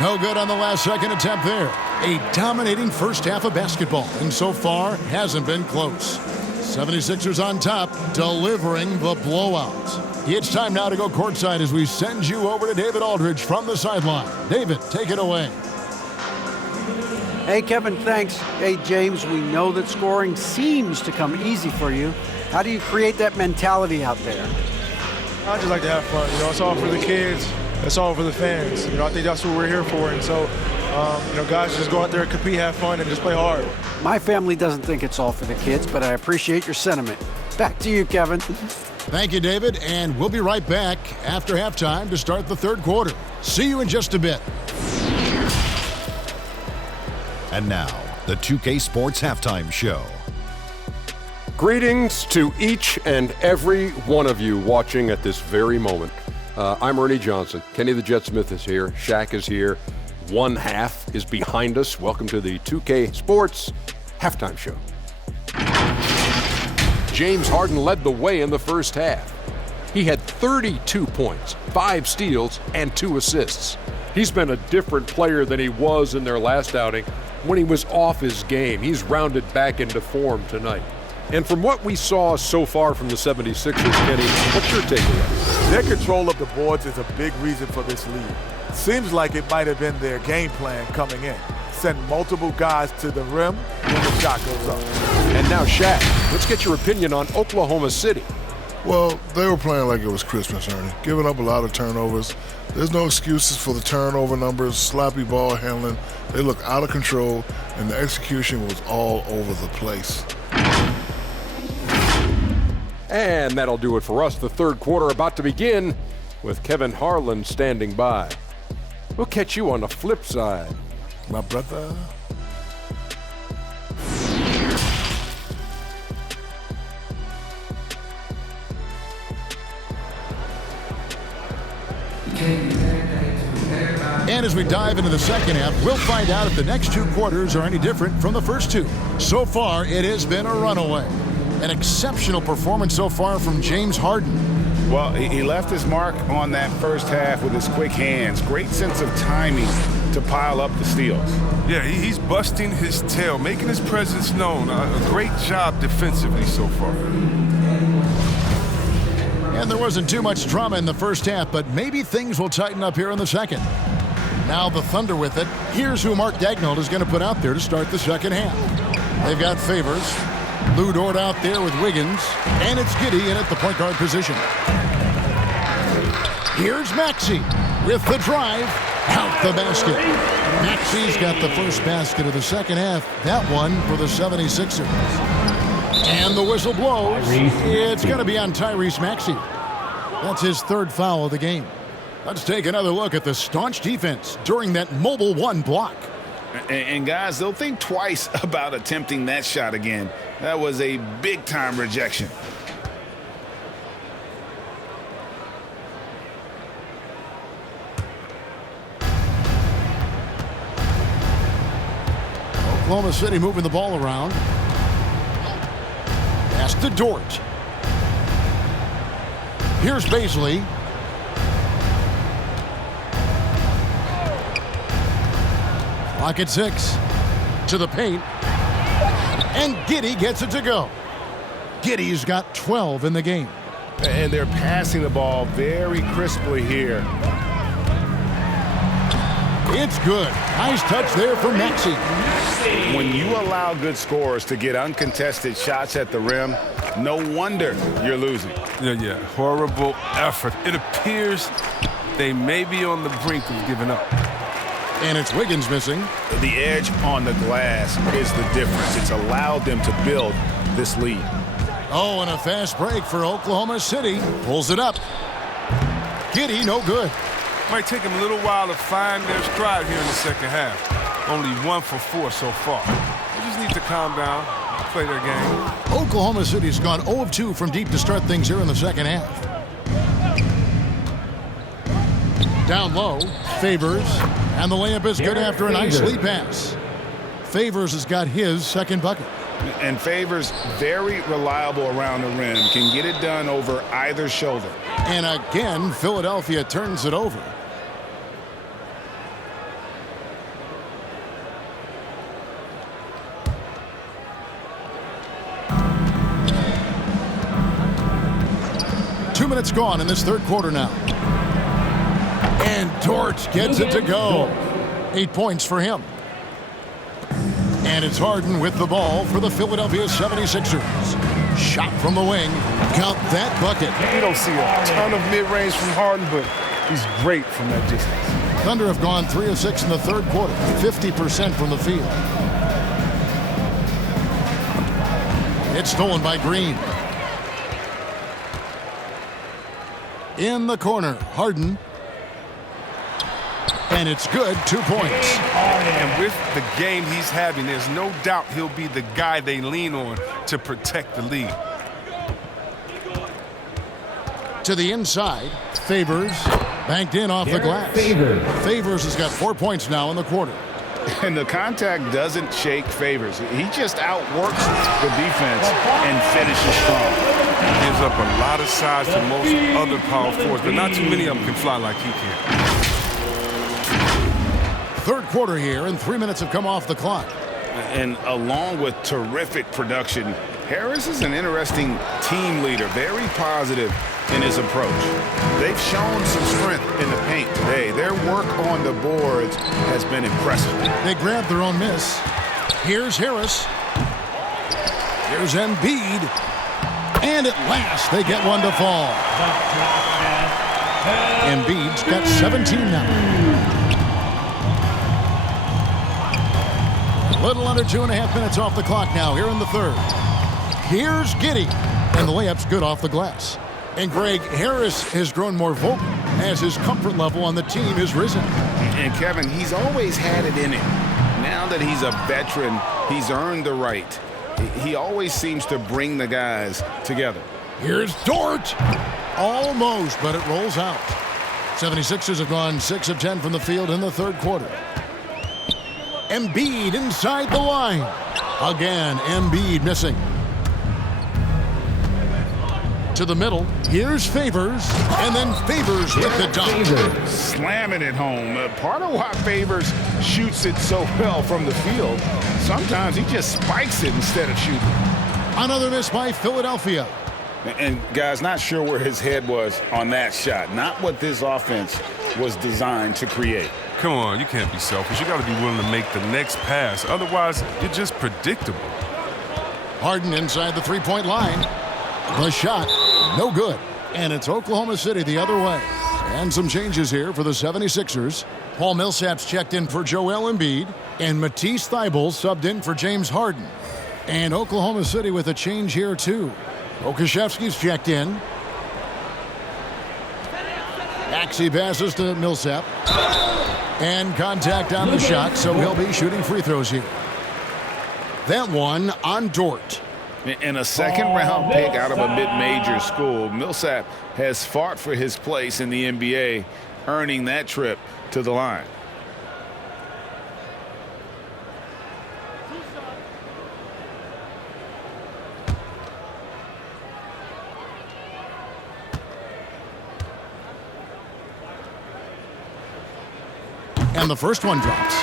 No good on the last second attempt there. A dominating first half of basketball, and so far hasn't been close. 76ers on top, delivering the blowout. It's time now to go courtside as we send you over to David Aldridge from the sideline. David, take it away. Hey, Kevin, thanks. Hey, James, we know that scoring seems to come easy for you. How do you create that mentality out there? I just like to have fun. It's all for the kids. It's all for the fans. I think that's what we're here for. And so, guys just go out there and compete, have fun, and just play hard. My family doesn't think it's all for the kids, but I appreciate your sentiment. Back to you, Kevin. Thank you, David, and we'll be right back after halftime to start the third quarter. See you in just a bit. And now, the 2K Sports Halftime Show. Greetings to each and every one of you watching at this very moment. I'm Ernie Johnson. Kenny the Jet Smith is here. Shaq is here. One half is behind us. Welcome to the 2K Sports Halftime Show. James Harden led the way in the first half. He had 32 points, 5 steals, and 2 assists. He's been a different player than he was in their last outing when he was off his game. He's rounded back into form tonight. And from what we saw so far from the 76ers, Kenny, what's your takeaway? Their control of the boards is a big reason for this lead. Seems like it might have been their game plan coming in. Send multiple guys to the rim when the shot goes up. And now, Shaq, let's get your opinion on Oklahoma City. Well, they were playing like it was Christmas, Ernie. Giving up a lot of turnovers. There's no excuses for the turnover numbers, sloppy ball handling. They look out of control, and the execution was all over the place. And that'll do it for us. The third quarter about to begin with Kevin Harlan standing by. We'll catch you on the flip side. My brother. And as we dive into the second half, we'll find out if the next 2 quarters are any different from the first 2. So far, it has been a runaway. An exceptional performance so far from James Harden. Well, he left his mark on that first half with his quick hands. Great sense of timing to pile up the steals. Yeah, he's busting his tail, making his presence known. A great job defensively so far. And there wasn't too much drama in the first half, but maybe things will tighten up here in the second. Now the Thunder with it. Here's who Mark Daigneault is going to put out there to start the second half. They've got Favors. Lou Dort out there with Wiggins. And it's Giddey in at the point guard position. Here's Maxey with the drive. Out the basket. Maxey's got the first basket of the second half. That one for the 76ers. And the whistle blows. It's going to be on Tyrese Maxey. That's his third foul of the game. Let's take another look at the staunch defense during that mobile one block. And guys, they'll think twice about attempting that shot again. That was a big-time rejection. Oklahoma City moving the ball around. Pass to Dort. Here's Baisley. Clock at 6. To the paint. And Giddey gets it to go. Giddey's got 12 in the game. And they're passing the ball very crisply here. It's good. Nice touch there for Maxey. When you allow good scorers to get uncontested shots at the rim, no wonder you're losing. Yeah. Horrible effort. It appears they may be on the brink of giving up. And it's Wiggins missing. The edge on the glass is the difference. It's allowed them to build this lead. Oh, and a fast break for Oklahoma City. Pulls it up. Giddey, no good. Might take them a little while to find their stride here in the second half. Only 1 for 4 so far. They just need to calm down, play their game. Oklahoma City's gone 0 of 2 from deep to start things here in the second half. Down low, Favors, and the layup is good after a nice lead pass. Favors has got his second bucket. And Favors, very reliable around the rim, can get it done over either shoulder. And again, Philadelphia turns it over. Two minutes gone in this third quarter now. And Dort gets it to go. 8 points for him. And it's Harden with the ball for the Philadelphia 76ers. Shot from the wing. Count that bucket. You don't see a ton of mid-range from Harden, but he's great from that distance. Thunder have gone 3 of 6 in the third quarter. 50% from the field. It's stolen by Green. In the corner, Harden. And it's good, 2 points. And with the game he's having, there's no doubt he'll be the guy they lean on to protect the lead. To the inside, Favors banked in off the glass. Favors has got 4 points now in the quarter. And the contact doesn't shake Favors. He just outworks the defense and finishes strong. He gives up a lot of size to most other power forwards, but not too many of them can fly like he can. Third quarter here, and 3 minutes have come off the clock. And along with terrific production, Harris is an interesting team leader, very positive in his approach. They've shown some strength in the paint today. Their work on the boards has been impressive. They grabbed their own miss. Here's Harris. Here's Embiid. And at last, they get one to fall. Embiid's got 17 now. A little under 2.5 minutes off the clock now here in the third. Here's Giddey. And the layup's good off the glass. And Greg, Harris has grown more vocal as his comfort level on the team has risen. And Kevin, he's always had it in him. Now that he's a veteran, he's earned the right. He always seems to bring the guys together. Here's Dort. Almost, but it rolls out. 76ers have gone 6 of 10 from the field in the third quarter. Embiid inside the line. Again, Embiid missing. To the middle. Here's Favors. And then Favors with the dunk. Slamming it home. Part of why Favors shoots it so well from the field, sometimes he just spikes it instead of shooting. Another miss by Philadelphia. And guys, not sure where his head was on that shot. Not what this offense was designed to create. come on, you can't be selfish. You got to be willing to make the next pass. Otherwise, you're just predictable. Harden inside the three-point line. The shot, no good. And it's Oklahoma City the other way. And some changes here for the 76ers. Paul Millsap's checked in for Joel Embiid. And Matisse Thybulle subbed in for James Harden. And Oklahoma City with a change here, too. Okashevsky's checked in. Maxey passes to Millsap. And contact on the shot, so he'll be shooting free throws here. That one on Dort. In a second-round pick out of a mid-major school, Millsap has fought for his place in the NBA, earning that trip to the line. And the first one drops.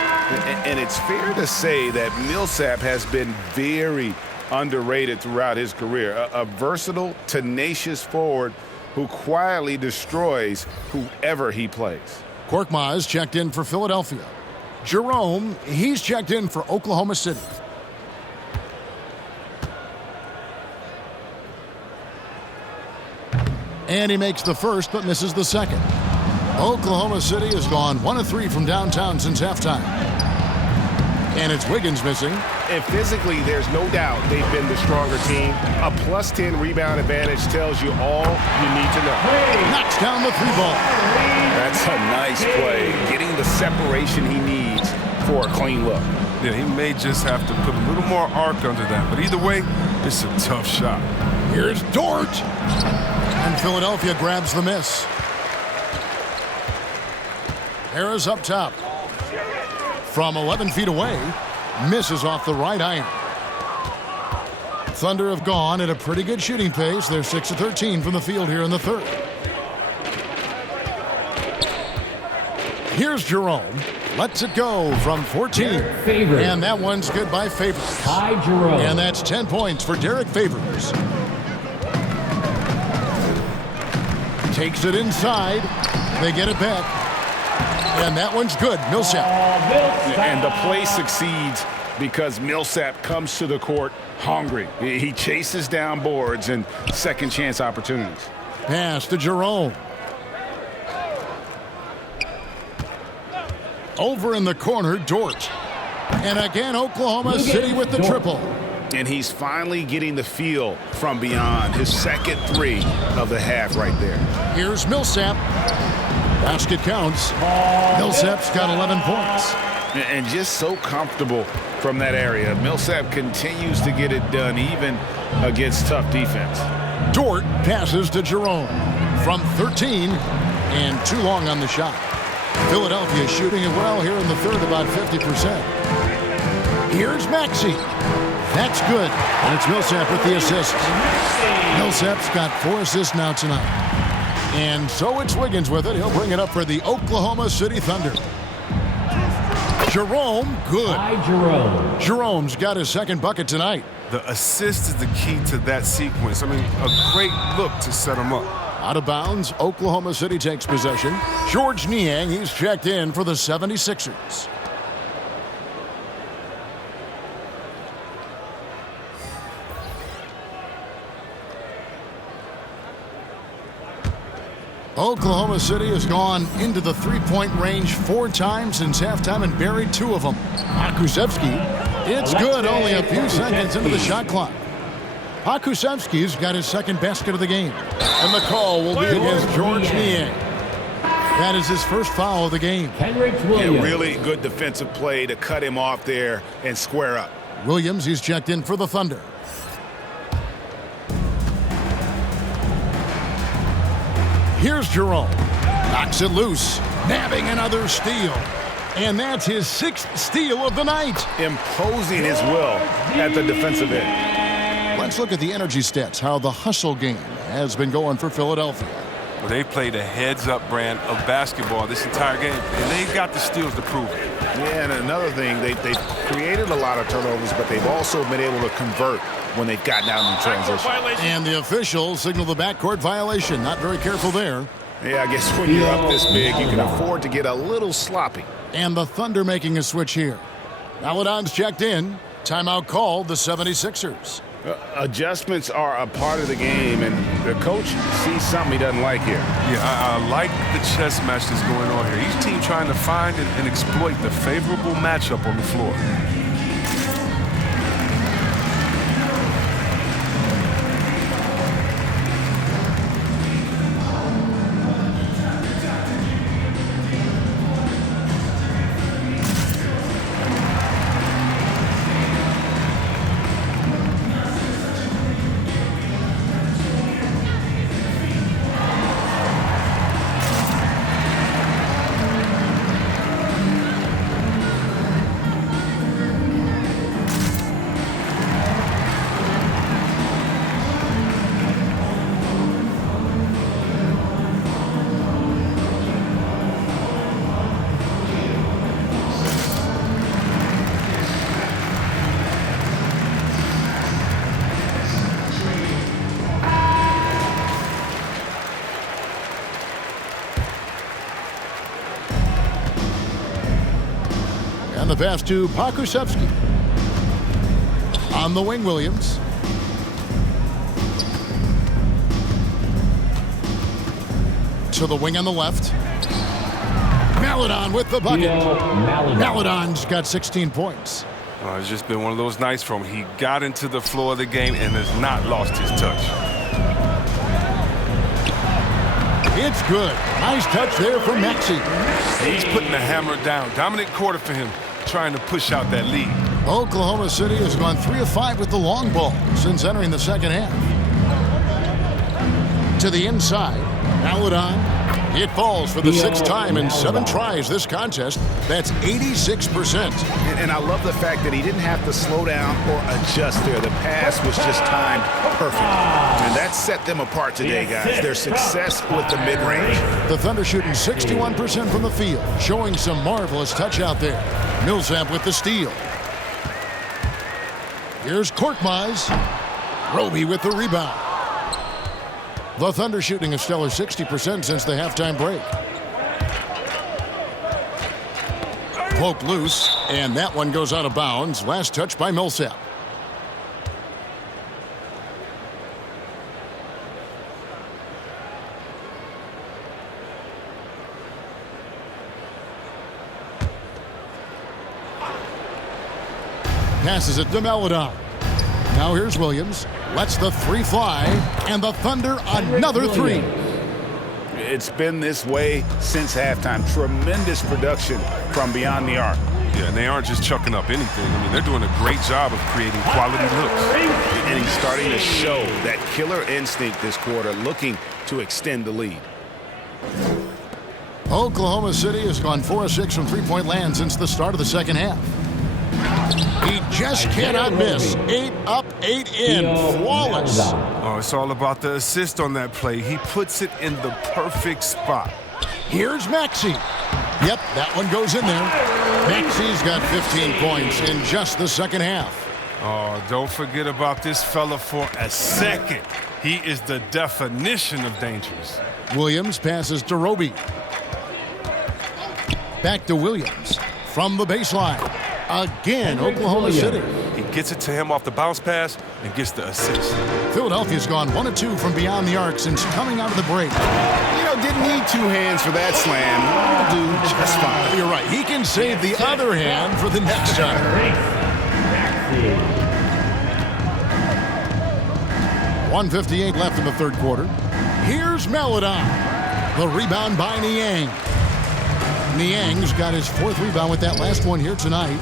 And it's fair to say that Millsap has been very underrated throughout his career. A versatile, tenacious forward who quietly destroys whoever he plays. Korkmaz checked in for Philadelphia. Jerome, he's checked in for Oklahoma City. And he makes the first but misses the second. Oklahoma City has gone 1 of 3 from downtown since halftime. And it's Wiggins missing. And physically, there's no doubt they've been the stronger team. A +10 rebound advantage tells you all you need to know. Knocks down the three ball. That's a nice play, getting the separation he needs for a clean look. Yeah, he may just have to put a little more arc under that. But either way, it's a tough shot. Here's Dort. And Philadelphia grabs the miss. Harris up top. From 11 feet away, misses off the right iron. Thunder have gone at a pretty good shooting pace. They're 6 of 13 from the field here in the third. Here's Jerome. Lets it go from 14. And that one's good by Favors. Ty Jerome. And that's 10 points for Derek Favors. Takes it inside. They get it back. And that one's good. Millsap. And the play succeeds because Millsap comes to the court hungry. He chases down boards and second chance opportunities. Pass to Jerome. Over in the corner, Dort. And again, Oklahoma City with the triple. And he's finally getting the feel from beyond. His second three of the half right there. Here's Millsap. Basket counts. Millsap's got 11 points. And just so comfortable from that area. Millsap continues to get it done even against tough defense. Dort passes to Jerome from 13 and too long on the shot. Philadelphia shooting it well here in the third, about 50%. Here's Maxey. That's good. And it's Millsap with the assist. Millsap's got 4 assists now tonight. And so it's Wiggins with it. He'll bring it up for the Oklahoma City Thunder. Jerome, good. Jerome. Jerome's got his second bucket tonight. The assist is the key to that sequence. I mean, a great look to set him up. Out of bounds, Oklahoma City takes possession. George Niang, he's checked in for the 76ers. Oklahoma City has gone into the three-point range 4 times since halftime and buried 2 of them. Pokusevski, it's good, only a few seconds into the shot clock. Pokusevski's got his second basket of the game. And the call will be against George Niang. That is his first foul of the game. Yeah, really good defensive play to cut him off there and square up. Williams, he's checked in for the Thunder. Here's Jerome. Knocks it loose. Nabbing another steal. And that's his 6th steal of the night. Imposing his will at the defensive end. Let's look at the energy stats, how the hustle game has been going for Philadelphia. Well, they played a heads-up brand of basketball this entire game, and they've got the steals to prove it. Yeah, and another thing, they've created a lot of turnovers, but they've also been able to convert when they've gotten out in transition. And the officials signal the backcourt violation. Not very careful there. Yeah, I guess when you're up this big, you can afford to get a little sloppy. And the Thunder making a switch here. Maladon's checked in. Timeout called, the 76ers. Adjustments are a part of the game, and the coach sees something he doesn't like here. Yeah, I like the chess match that's going on here. Each team trying to find and exploit the favorable matchup on the floor. And the pass to Pokusevski. On the wing, Williams. To the wing on the left. Maladon with the bucket. Maladon's got 16 points. It's just been one of those nights from he got into the floor of the game and has not lost his touch. It's good. Nice touch there from Maxey. He's putting the hammer down. Dominant quarter for him, trying to push out that lead. Oklahoma City has gone 3 of 5 with the long ball since entering the second half. To the inside. Maladon. It falls for the 6th time in 7 tries this contest. That's 86%. And I love the fact that he didn't have to slow down or adjust there. The pass was just timed perfect. And that set them apart today, guys. Their success with the mid-range. The Thunder shooting 61% from the field, showing some marvelous touch out there. Millsap with the steal. Here's Korkmaz. Roby with the rebound. The Thunder shooting a stellar 60% since the halftime break. Poke loose, and that one goes out of bounds. Last touch by Millsap. Passes it to Maladon. Now here's Williams. Lets the 3 fly, and the Thunder another 3. It's been this way since halftime. Tremendous production from beyond the arc. Yeah, and they aren't just chucking up anything. I mean, they're doing a great job of creating quality looks. And he's starting to show that killer instinct this quarter, looking to extend the lead. Oklahoma City has gone 4 of 6 from three-point land since the start of the second half. He just cannot miss. 8 up, 8 in. Flawless. Oh, it's all about the assist on that play. He puts it in the perfect spot. Here's Maxey. Yep, that one goes in there. Maxey's got 15 points in just the second half. Oh, don't forget about this fella for a second. He is the definition of dangerous. Williams passes to Roby. Back to Williams from the baseline. Again, Oklahoma City. He gets it to him off the bounce pass and gets the assist. Philadelphia's gone 1 of 2 from beyond the arc since coming out of the break. You know, didn't need 2 hands for that slam. Will do just fine. You're right. He can save the other hand for the next time. 1:58 left in the third quarter. Here's Maladon. The rebound by Niang. Niang's got his 4th rebound with that last one here tonight.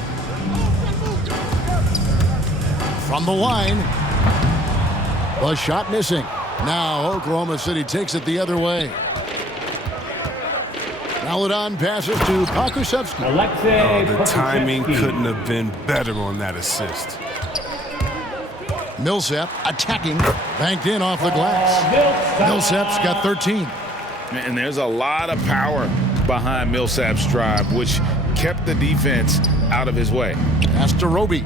From the line. The shot missing. Now Oklahoma City takes it the other way. Maladon passes to Pokusevski. The timing couldn't have been better on that assist. Millsap attacking. Banked in off the glass. Millsap's got 13. And there's a lot of power behind Millsap's drive, which kept the defense out of his way. Pass to Roby.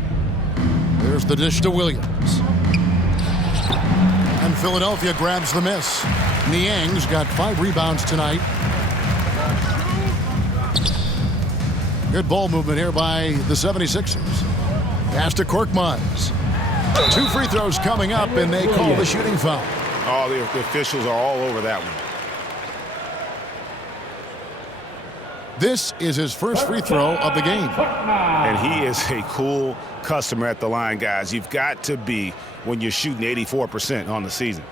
There's the dish to Williams. And Philadelphia grabs the miss. Niang's got 5 rebounds tonight. Good ball movement here by the 76ers. Pass to Korkmaz. 2 free throws coming up, and they call the shooting foul. Oh, the officials are all over that one. This is his first free throw of the game. And he is a cool customer at the line, guys. You've got to be when you're shooting 84% on the season.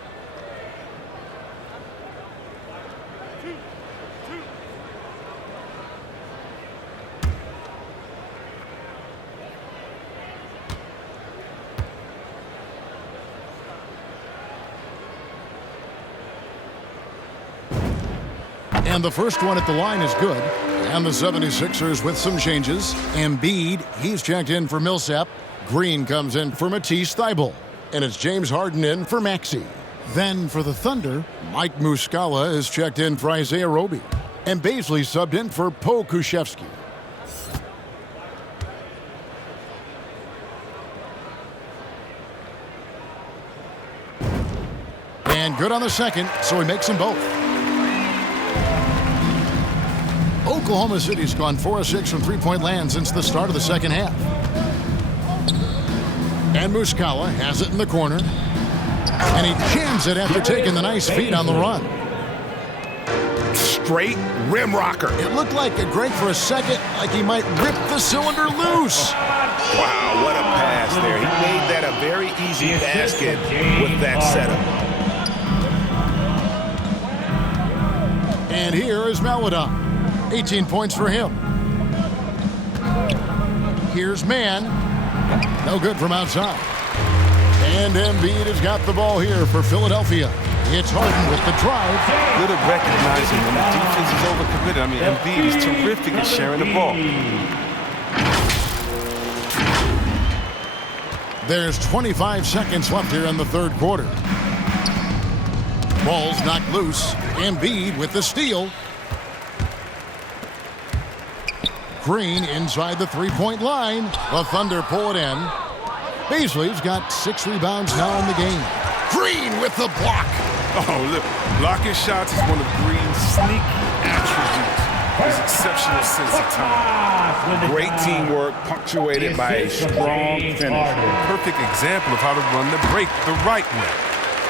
And the first one at the line is good. And the 76ers with some changes. Embiid, he's checked in for Millsap. Green comes in for Matisse Thybulle. And it's James Harden in for Maxey. Then for the Thunder, Mike Muscala is checked in for Isaiah Roby. And Baisley subbed in for Po Kushevsky. And good on the second, so he makes them both. Oklahoma City's gone 4 of 6 from three-point land since the start of the second half. And Muscala has it in the corner. And he jams it after taking the nice feed on the run. Straight rim rocker. It looked like a Greg for a second, like he might rip the cylinder loose. Wow, what a pass there. He made that a very easy basket with that setup. And here is Maladon. 18 points for him. Here's Mann. No good from outside. And Embiid has got the ball here for Philadelphia. It's Harden with the drive. Good at recognizing when the defense is overcommitted. I mean, Embiid is terrific at sharing the ball. There's 25 seconds left here in the third quarter. Ball's knocked loose. Embiid with the steal. Green inside the three-point line. The Thunder pull it in. Baisley's got 6 rebounds now in the game. Green with the block. Oh, look. Blocking shots is one of Green's sneaky attributes. His exceptional sense of time. Great teamwork punctuated by a strong finish. Perfect example of how to run the break the right way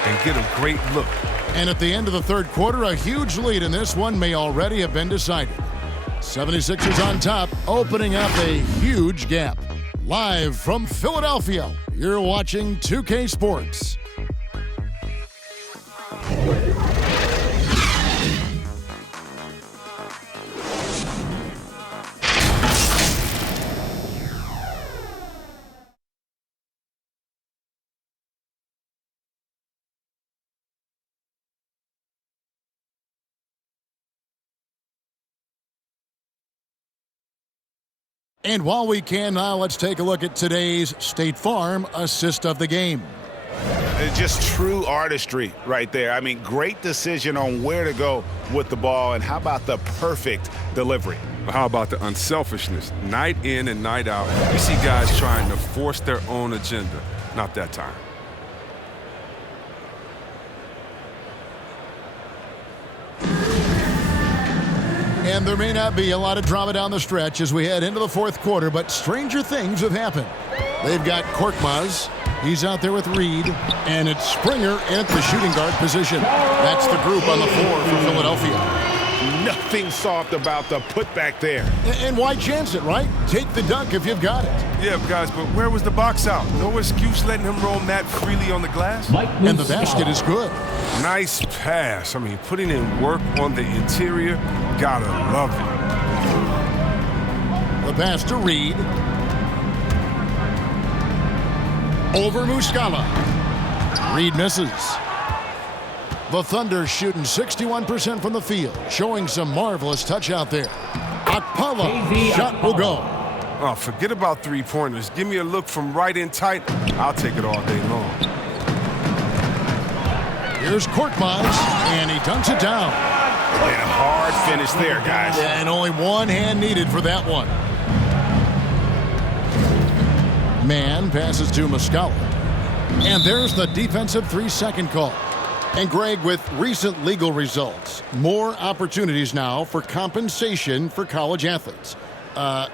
and get a great look. And at the end of the third quarter, a huge lead in this one may already have been decided. 76ers on top, opening up a huge gap. Live from Philadelphia, you're watching 2K Sports. And while we can now, let's take a look at today's State Farm assist of the game. It's just true artistry right there. I mean, great decision on where to go with the ball, and how about the perfect delivery? How about the unselfishness? Night in and night out, you see guys trying to force their own agenda. Not that time. And there may not be a lot of drama down the stretch as we head into the fourth quarter, but stranger things have happened. They've got Korkmaz. He's out there with Reed. And it's Springer in at the shooting guard position. That's the group on the floor for Philadelphia. Nothing soft about the putback there. And why chance it, right? Take the dunk if you've got it. Yeah, guys, but where was the box out? No excuse letting him roam that freely on the glass. And the basket is good. Nice pass. I mean, putting in work on the interior. Gotta love it. The pass to Reed. Over Muscala. Reed misses. The Thunder shooting 61% from the field, showing some marvelous touch out there. Akpala, shot will go. Oh, forget about three-pointers. Give me a look from right in tight. I'll take it all day long. Here's Korkmaz, and he dunks it down. And a hard finish there, guys. And only one hand needed for that one. Mann passes to Muscala. And there's the defensive 3-second call. And Greg, with recent legal results, more opportunities now for compensation for college athletes.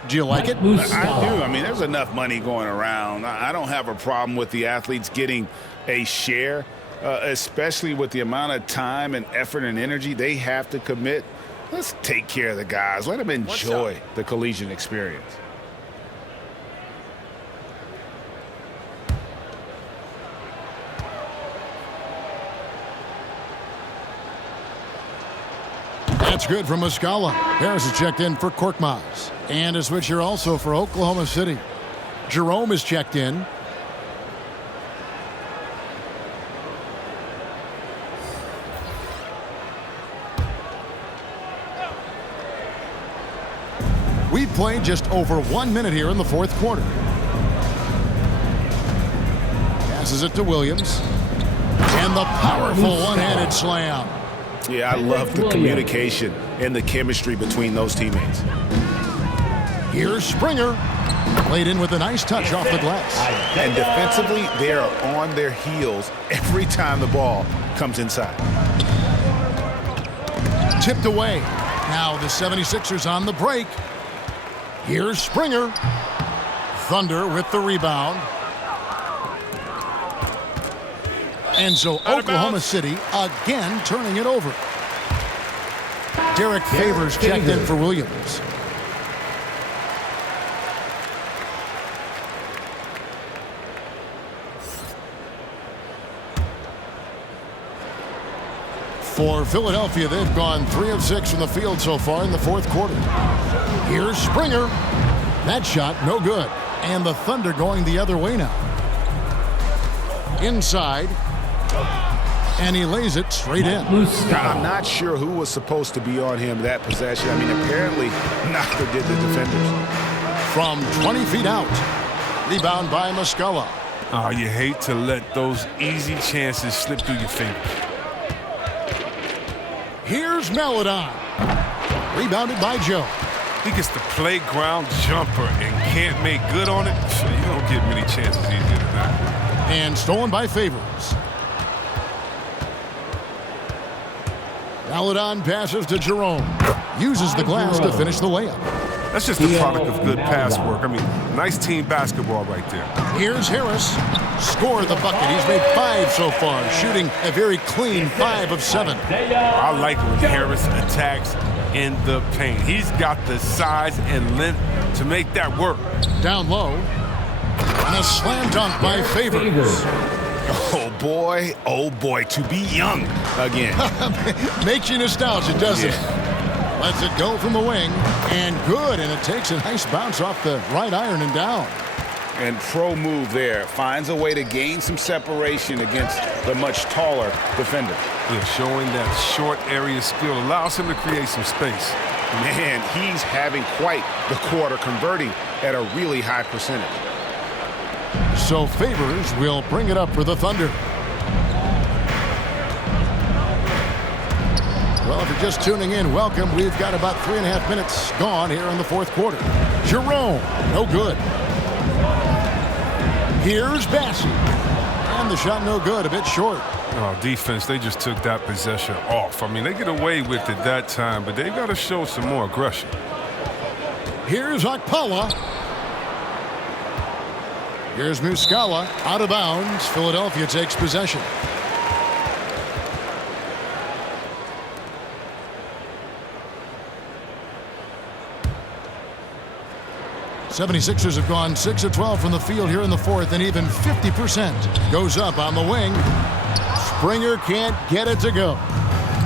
Do you like it? I do. I mean, there's enough money going around. I don't have a problem with the athletes getting a share, especially with the amount of time and effort and energy they have to commit. Let's take care of the guys. Let them enjoy the collegiate experience. That's good from Muscala. Harris is checked in for Korkmaz. And a switcher also for Oklahoma City. Jerome is checked in. We've played just over 1 minute here in the fourth quarter. Passes it to Williams. And the powerful one-handed slam. Yeah, I love the communication and the chemistry between those teammates. Here's Springer. Played in with a nice touch off the glass. And defensively, they are on their heels every time the ball comes inside. Tipped away. Now the 76ers on the break. Here's Springer. Thunder with the rebound. And so Oklahoma City again turning it over. Derek Favors checked in for Williams. For Philadelphia, they've gone 3 of 6 from the field so far in the fourth quarter. Here's Springer. That shot no good. And the Thunder going the other way now. Inside. And he lays it straight in. I'm not sure who was supposed to be on him that possession. I mean, apparently neither did the defenders. From 20 feet out. Rebound by Muscala. Oh, you hate to let those easy chances slip through your fingers. Here's Melodon. Rebounded by Joe. He gets the playground jumper and can't make good on it. So you don't get many chances easier than that. And stolen by Favors. Melodon passes to Jerome. Uses the glass to finish the layup. That's just a product of good pass work. I mean, nice team basketball right there. Here's Harris. Score the bucket. He's made 5 so far, shooting a very clean 5 of 7. I like when Harris attacks in the paint. He's got the size and length to make that work. Down low. And a slam dunk by Favors. Oh boy, to be young again. Makes you nostalgic, doesn't it? Lets it go from the wing, and good, and it takes a nice bounce off the right iron and down. And pro move there. Finds a way to gain some separation against the much taller defender. Yeah, showing that short area skill allows him to create some space. Man, he's having quite the quarter, converting at a really high percentage. So Favors will bring it up for the Thunder. Well, if you're just tuning in, welcome. We've got about 3.5 minutes gone here in the fourth quarter. Jerome, no good. Here's Bassey. And the shot no good, a bit short. Oh, defense, they just took that possession off. I mean, they get away with it that time, but they've got to show some more aggression. Here's Okpala. Here's Muscala, out of bounds. Philadelphia takes possession. '76ers have gone 6 of 12 from the field here in the fourth, and even 50% goes up on the wing. Springer can't get it to go.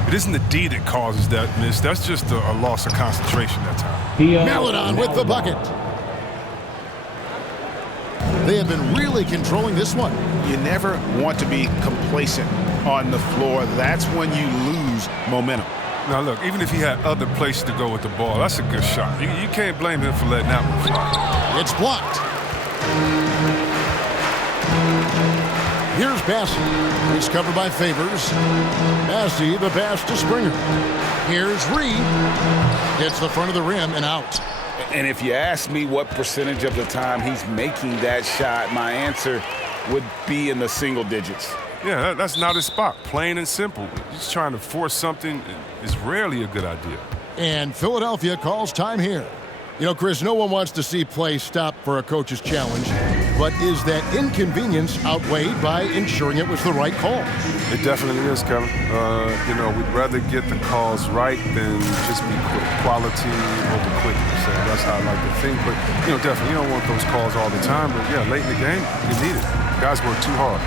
It isn't the D that causes that miss. That's just a loss of concentration that time. Melodon with the bucket. They have been really controlling this one. You never want to be complacent on the floor. That's when you lose momentum. Now, look, even if he had other places to go with the ball, that's a good shot. You can't blame him for letting that one fly. It's blocked. Here's Bassey. He's covered by Favors. Bassey, the pass to Springer. Here's Reed. Gets the front of the rim and out. And if you ask me what percentage of the time he's making that shot, my answer would be in the single digits. Yeah, that's not his spot. Plain and simple. Just trying to force something is rarely a good idea. And Philadelphia calls time here. You know, Chris, no one wants to see play stop for a coach's challenge, but is that inconvenience outweighed by ensuring it was the right call? It definitely is, Kevin. You know, we'd rather get the calls right than just be quick. Quality over quickness. So that's how I like to think. But, you know, definitely, you don't want those calls all the time. But, yeah, late in the game, you need it. Guys work too hard.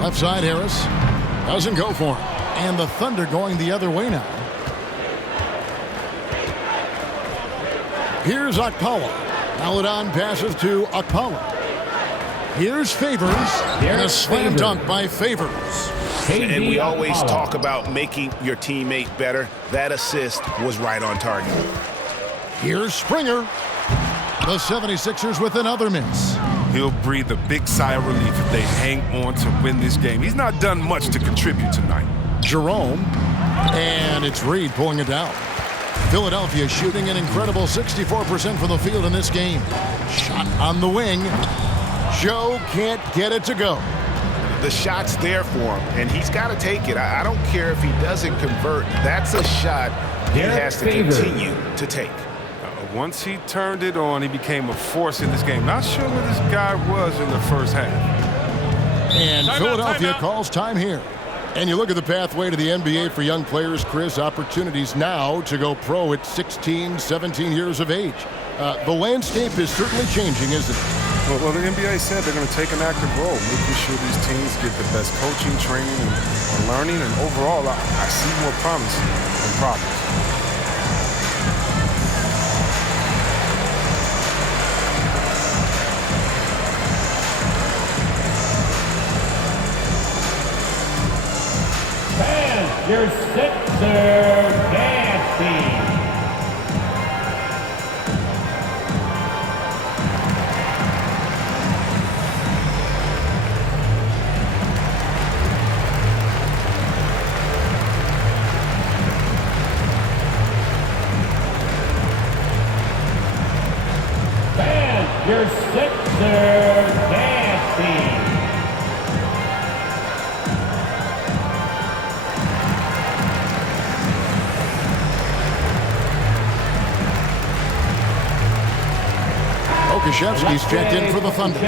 Left side, Harris. Doesn't go for him. And the Thunder going the other way now. Here's Okpala. Paladon passes to Okpala. Here's Favors. And a slam dunk by Favors. And we always talk about making your teammate better. That assist was right on target. Here's Springer. The 76ers with another miss. He'll breathe a big sigh of relief if they hang on to win this game. He's not done much to contribute tonight. Jerome. And it's Reed pulling it down. Philadelphia shooting an incredible 64% from the field in this game. Shot on the wing. Joe can't get it to go. The shot's there for him, and he's got to take it. I don't care if he doesn't convert. That's a shot he has to continue to take. Once he turned it on, he became a force in this game. Not sure where this guy was in the first half. And Philadelphia calls time here. And you look at the pathway to the NBA for young players, Chris, opportunities now to go pro at 16, 17 years of age. The landscape is certainly changing, isn't it? Well, the NBA said they're going to take an active role, making sure these teams get the best coaching, training, and learning. And overall, I see more promise than problems. Your Sixer Nasty. Your Sixer Nasty. Okashevsky's checked in for the Thunder.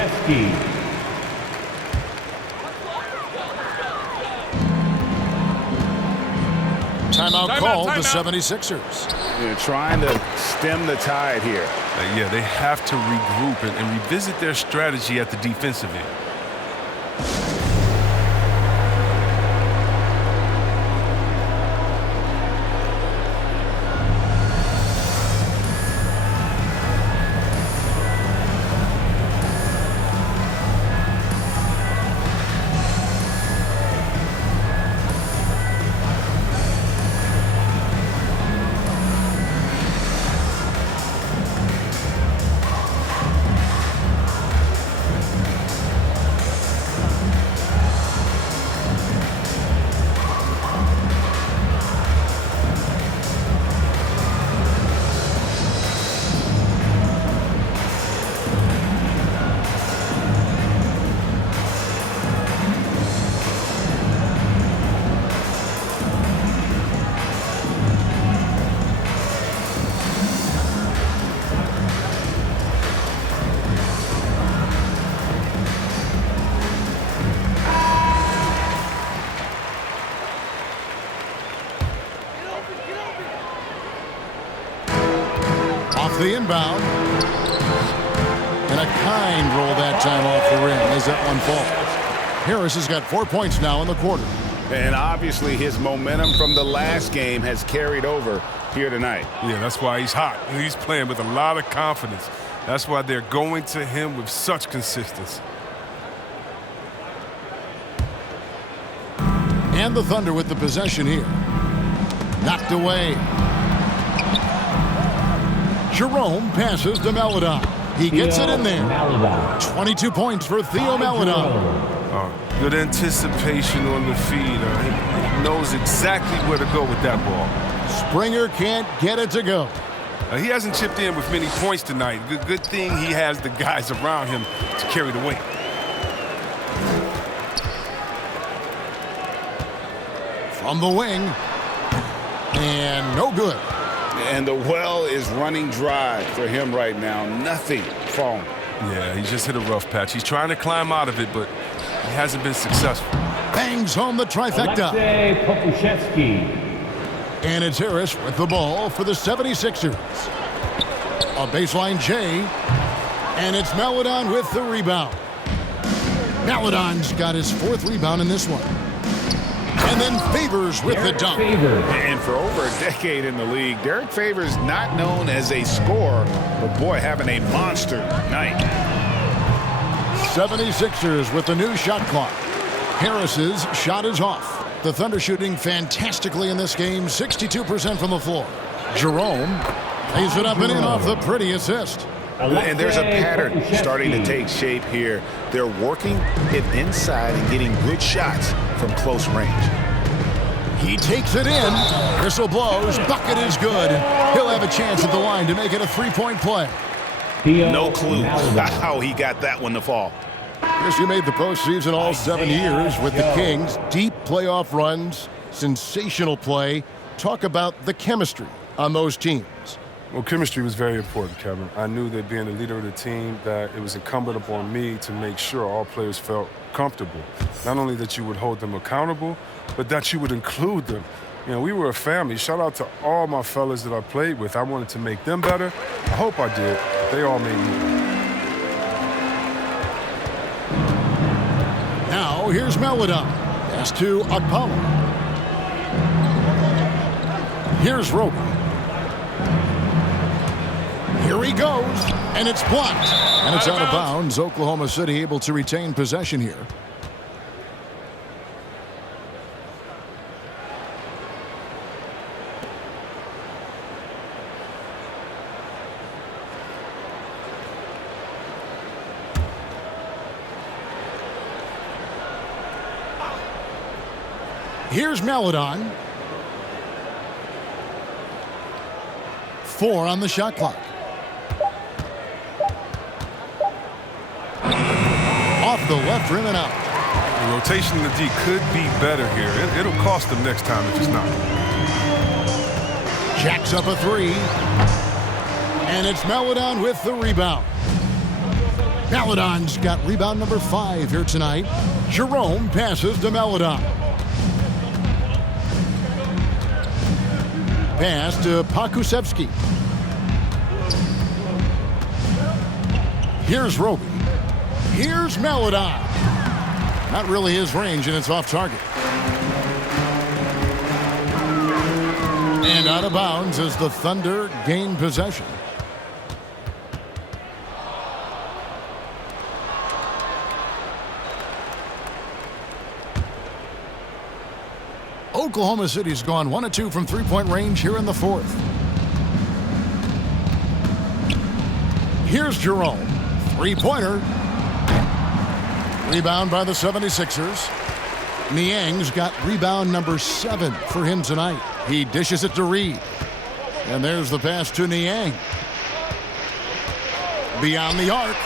Timeout called the 76ers. They're trying to stem the tide here. Yeah, they have to regroup and revisit their strategy at the defensive end. off the inbound. And a kind roll that time off the rim as that one falls. Harris has got 4 points now in the quarter. And obviously his momentum from the last game has carried over here tonight. Yeah, that's why he's hot. He's playing with a lot of confidence. That's why they're going to him with such consistency. And the Thunder with the possession here. Knocked away. Jerome passes to Maledon. He gets it in there. 22 points for Theo Maledon. Good anticipation on the feed. He knows exactly where to go with that ball. Springer can't get it to go. He hasn't chipped in with many points tonight. Good thing he has the guys around him to carry the weight. From the wing. And no good. And the well is running dry for him right now. Nothing falling. Yeah, he just hit a rough patch. He's trying to climb out of it, but he hasn't been successful. Bangs home the trifecta. Alexei Pokusevski. And it's Harris with the ball for the 76ers. A baseline J. And it's Maledon with the rebound. Maledon's got his 4th rebound in this one. And then Favors with the dunk. And for over a decade in the league, Derek Favors not known as a scorer, but boy, having a monster night. 76ers with the new shot clock. Harris's shot is off. The Thunder shooting fantastically in this game, 62% from the floor. Jerome lays it up and in off the pretty assist. And there's a pattern starting to take shape here. They're working it inside and getting good shots from close range. He takes it in. Whistle blows. Bucket is good. He'll have a chance at the line to make it a 3-point play. No clue how he got that one to fall. Yes, he made the postseason all 7 years with the Kings. Deep playoff runs, sensational play. Talk about the chemistry on those teams. Well, chemistry was very important, Kevin. I knew that being the leader of the team, that it was incumbent upon me to make sure all players felt comfortable. Not only that you would hold them accountable, but that you would include them. You know, we were a family. Shout out to all my fellas that I played with. I wanted to make them better. I hope I did. They all made me. Now, here's Maledon. Pass to Akpala. Here's Roby. Here he goes, and it's blocked. And it's out of bounds. Oklahoma City able to retain possession here. Here's Maledon. 4 on the shot clock. Off the left rim and out. The rotation in the D could be better here. It'll cost them next time if it's not. Jacks up a 3. And it's Maledon with the rebound. Maledon's got rebound number 5 here tonight. Jerome passes to Maledon. Pass to Pokusevski. Here's Roby. Here's Maledon. Not really his range, and it's off target. And out of bounds as the Thunder gain possession. Oklahoma City's gone 1 of 2 from 3-point range here in the 4th. Here's Jerome. 3-pointer. Rebound by the 76ers. Niang's got rebound number 7 for him tonight. He dishes it to Reed. And there's the pass to Niang. Beyond the arc.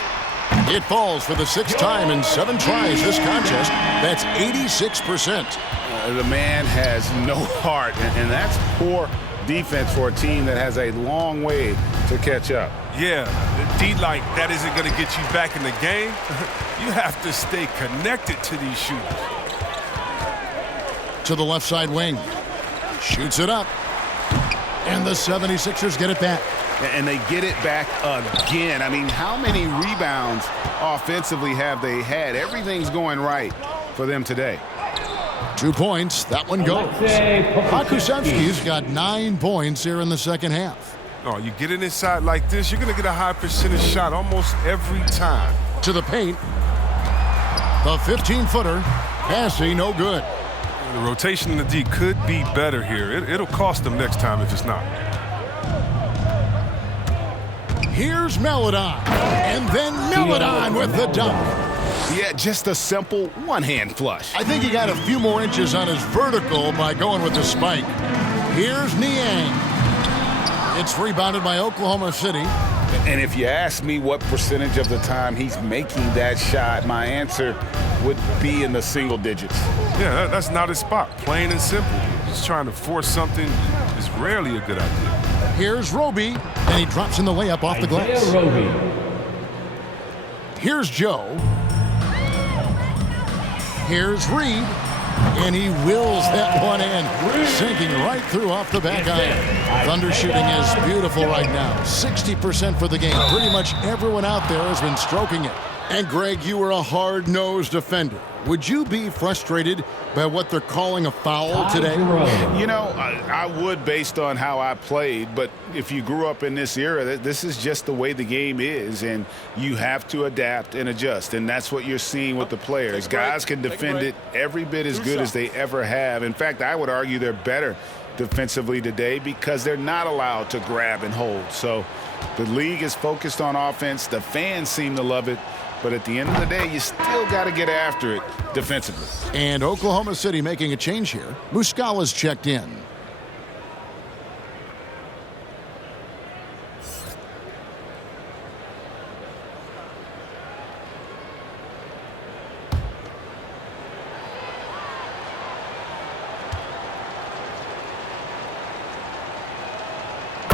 It falls for the 6th time in 7 tries this contest. That's 86%. The man has no heart, and that's poor defense for a team that has a long way to catch up. Yeah, D like that isn't going to get you back in the game. You have to stay connected to these shooters. To the left side wing. Shoots it up. And the 76ers get it back. And they get it back again. I mean, how many rebounds offensively have they had? Everything's going right for them today. 2 points. That one goes. Hakusevsky's got 9 points here in the second half. Oh, you get it inside like this, you're going to get a high percentage shot almost every time. To the paint. The 15-footer. Passing, no good. The rotation in the D could be better here. It'll cost them next time if it's not. Here's Meladon. And then Meladon with the dunk. Yeah, just a simple one-hand flush. I think he got a few more inches on his vertical by going with the spike. Here's Niang. It's rebounded by Oklahoma City. And if you ask me what percentage of the time he's making that shot, my answer would be in the single digits. Yeah, that's not his spot. Plain and simple. Just trying to force something is rarely a good idea. Here's Roby, and he drops in the layup off the glass. Here's Joe. Here's Reed, and he wills that one in, sinking right through off the back iron. Thunder shooting is beautiful right now. 60% for the game. Pretty much everyone out there has been stroking it. And Greg, you were a hard-nosed defender. Would you be frustrated by what they're calling a foul today? You know, I would based on how I played, but if you grew up in this era, this is just the way the game is, and you have to adapt and adjust, and that's what you're seeing with the players. Guys can defend it every bit as good as they ever have. In fact, I would argue they're better defensively today because they're not allowed to grab and hold. So the league is focused on offense. The fans seem to love it. But at the end of the day, you still got to get after it defensively. And Oklahoma City making a change here. Muscala's checked in.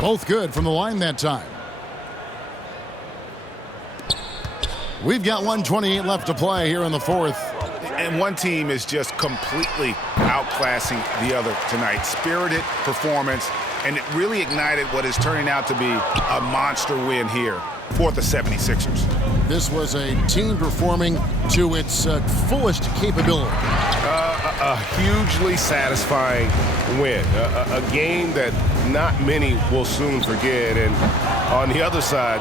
Both good from the line that time. We've got 1:28 left to play here in the fourth. And one team is just completely outclassing the other tonight. Spirited performance, and it really ignited what is turning out to be a monster win here for the 76ers. This was a team performing to its fullest capability. A hugely satisfying win. A game that not many will soon forget. And on the other side,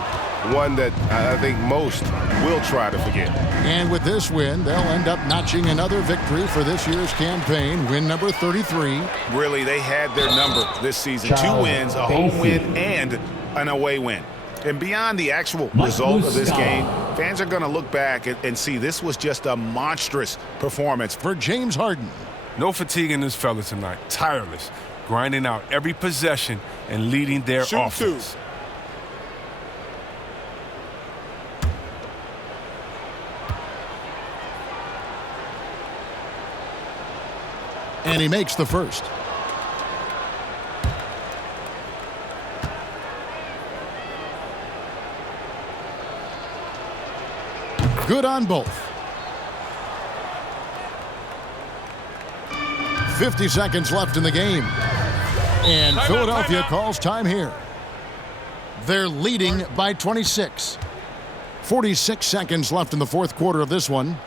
one that I think most will try to forget. And with this win, they'll end up notching another victory for this year's campaign, win number 33. Really, they had their number this season. 2 wins, a home win, and an away win. And beyond the actual result of this game, fans are going to look back and see this was just a monstrous performance for James Harden. No fatigue in this fella tonight. Tireless, grinding out every possession and leading their offense. And he makes the first. Good on both. 50 seconds left in the game. And Philadelphia calls time here. They're leading by 26. 46 seconds left in the fourth quarter of this one.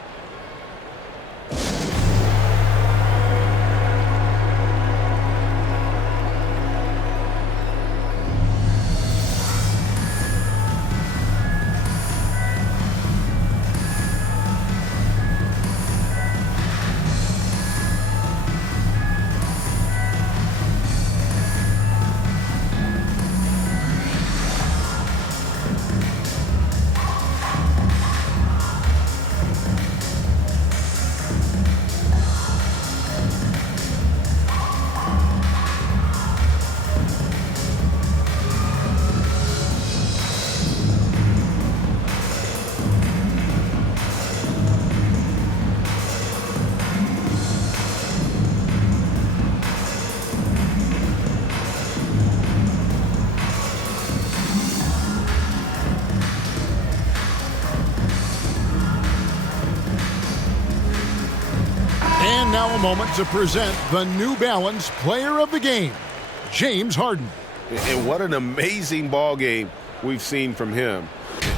Now a moment to present the New Balance Player of the Game, James Harden. And what an amazing ball game we've seen from him.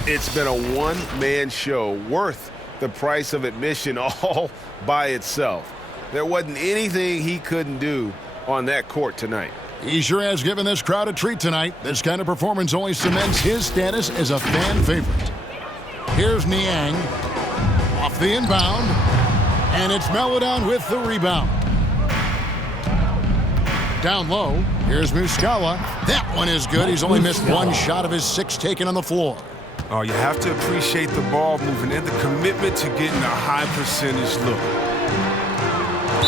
It's been a one-man show worth the price of admission all by itself. There wasn't anything he couldn't do on that court tonight. He sure has given this crowd a treat tonight. This kind of performance only cements his status as a fan favorite. Here's Niang off the inbound, and it's Melodon with the rebound. Down low, here's Muscala. That one is good. He's only missed one shot of his 6 taken on the floor. Oh, you have to appreciate the ball moving and the commitment to getting a high percentage look.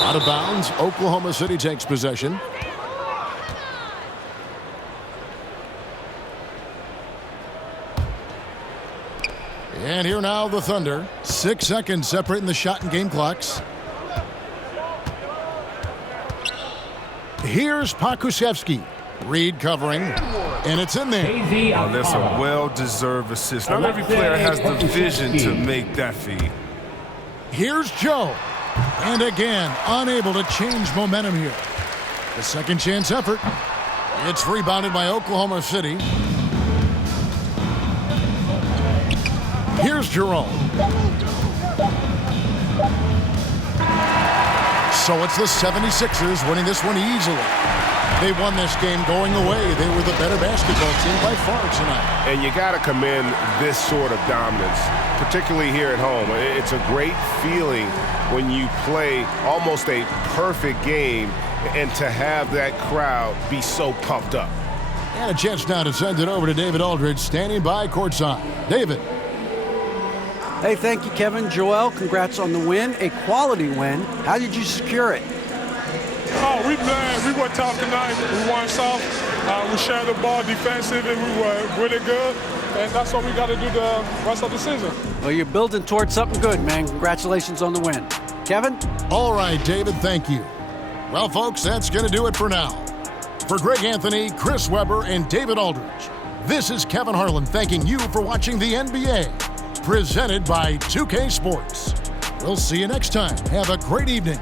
Out of bounds, Oklahoma City takes possession. And here now the Thunder. 6 seconds separating the shot and game clocks. Here's Pakushevsky. Reed covering, and it's in there. Oh, that's a well-deserved assist. Not every player has the vision to make that feed. Here's Joe. And again, unable to change momentum here. The second chance effort. It's rebounded by Oklahoma City. Here's Jerome. So it's the 76ers winning this one easily. They won this game going away. They were the better basketball team by far tonight. And you got to commend this sort of dominance, particularly here at home. It's a great feeling when you play almost a perfect game and to have that crowd be so pumped up. And a chance now to send it over to David Aldridge, standing by courtside. David. Hey, thank you, Kevin. Joel, congrats on the win. A quality win. How did you secure it? Oh, we played. We were tough tonight. We won soft. We shared the ball defensive, and we were really good. And that's what we got to do the rest of the season. Well, you're building towards something good, man. Congratulations on the win. Kevin? All right, David, thank you. Well, folks, that's going to do it for now. For Greg Anthony, Chris Webber, and David Aldridge, this is Kevin Harlan thanking you for watching the NBA, presented by 2K Sports. We'll see you next time. Have a great evening.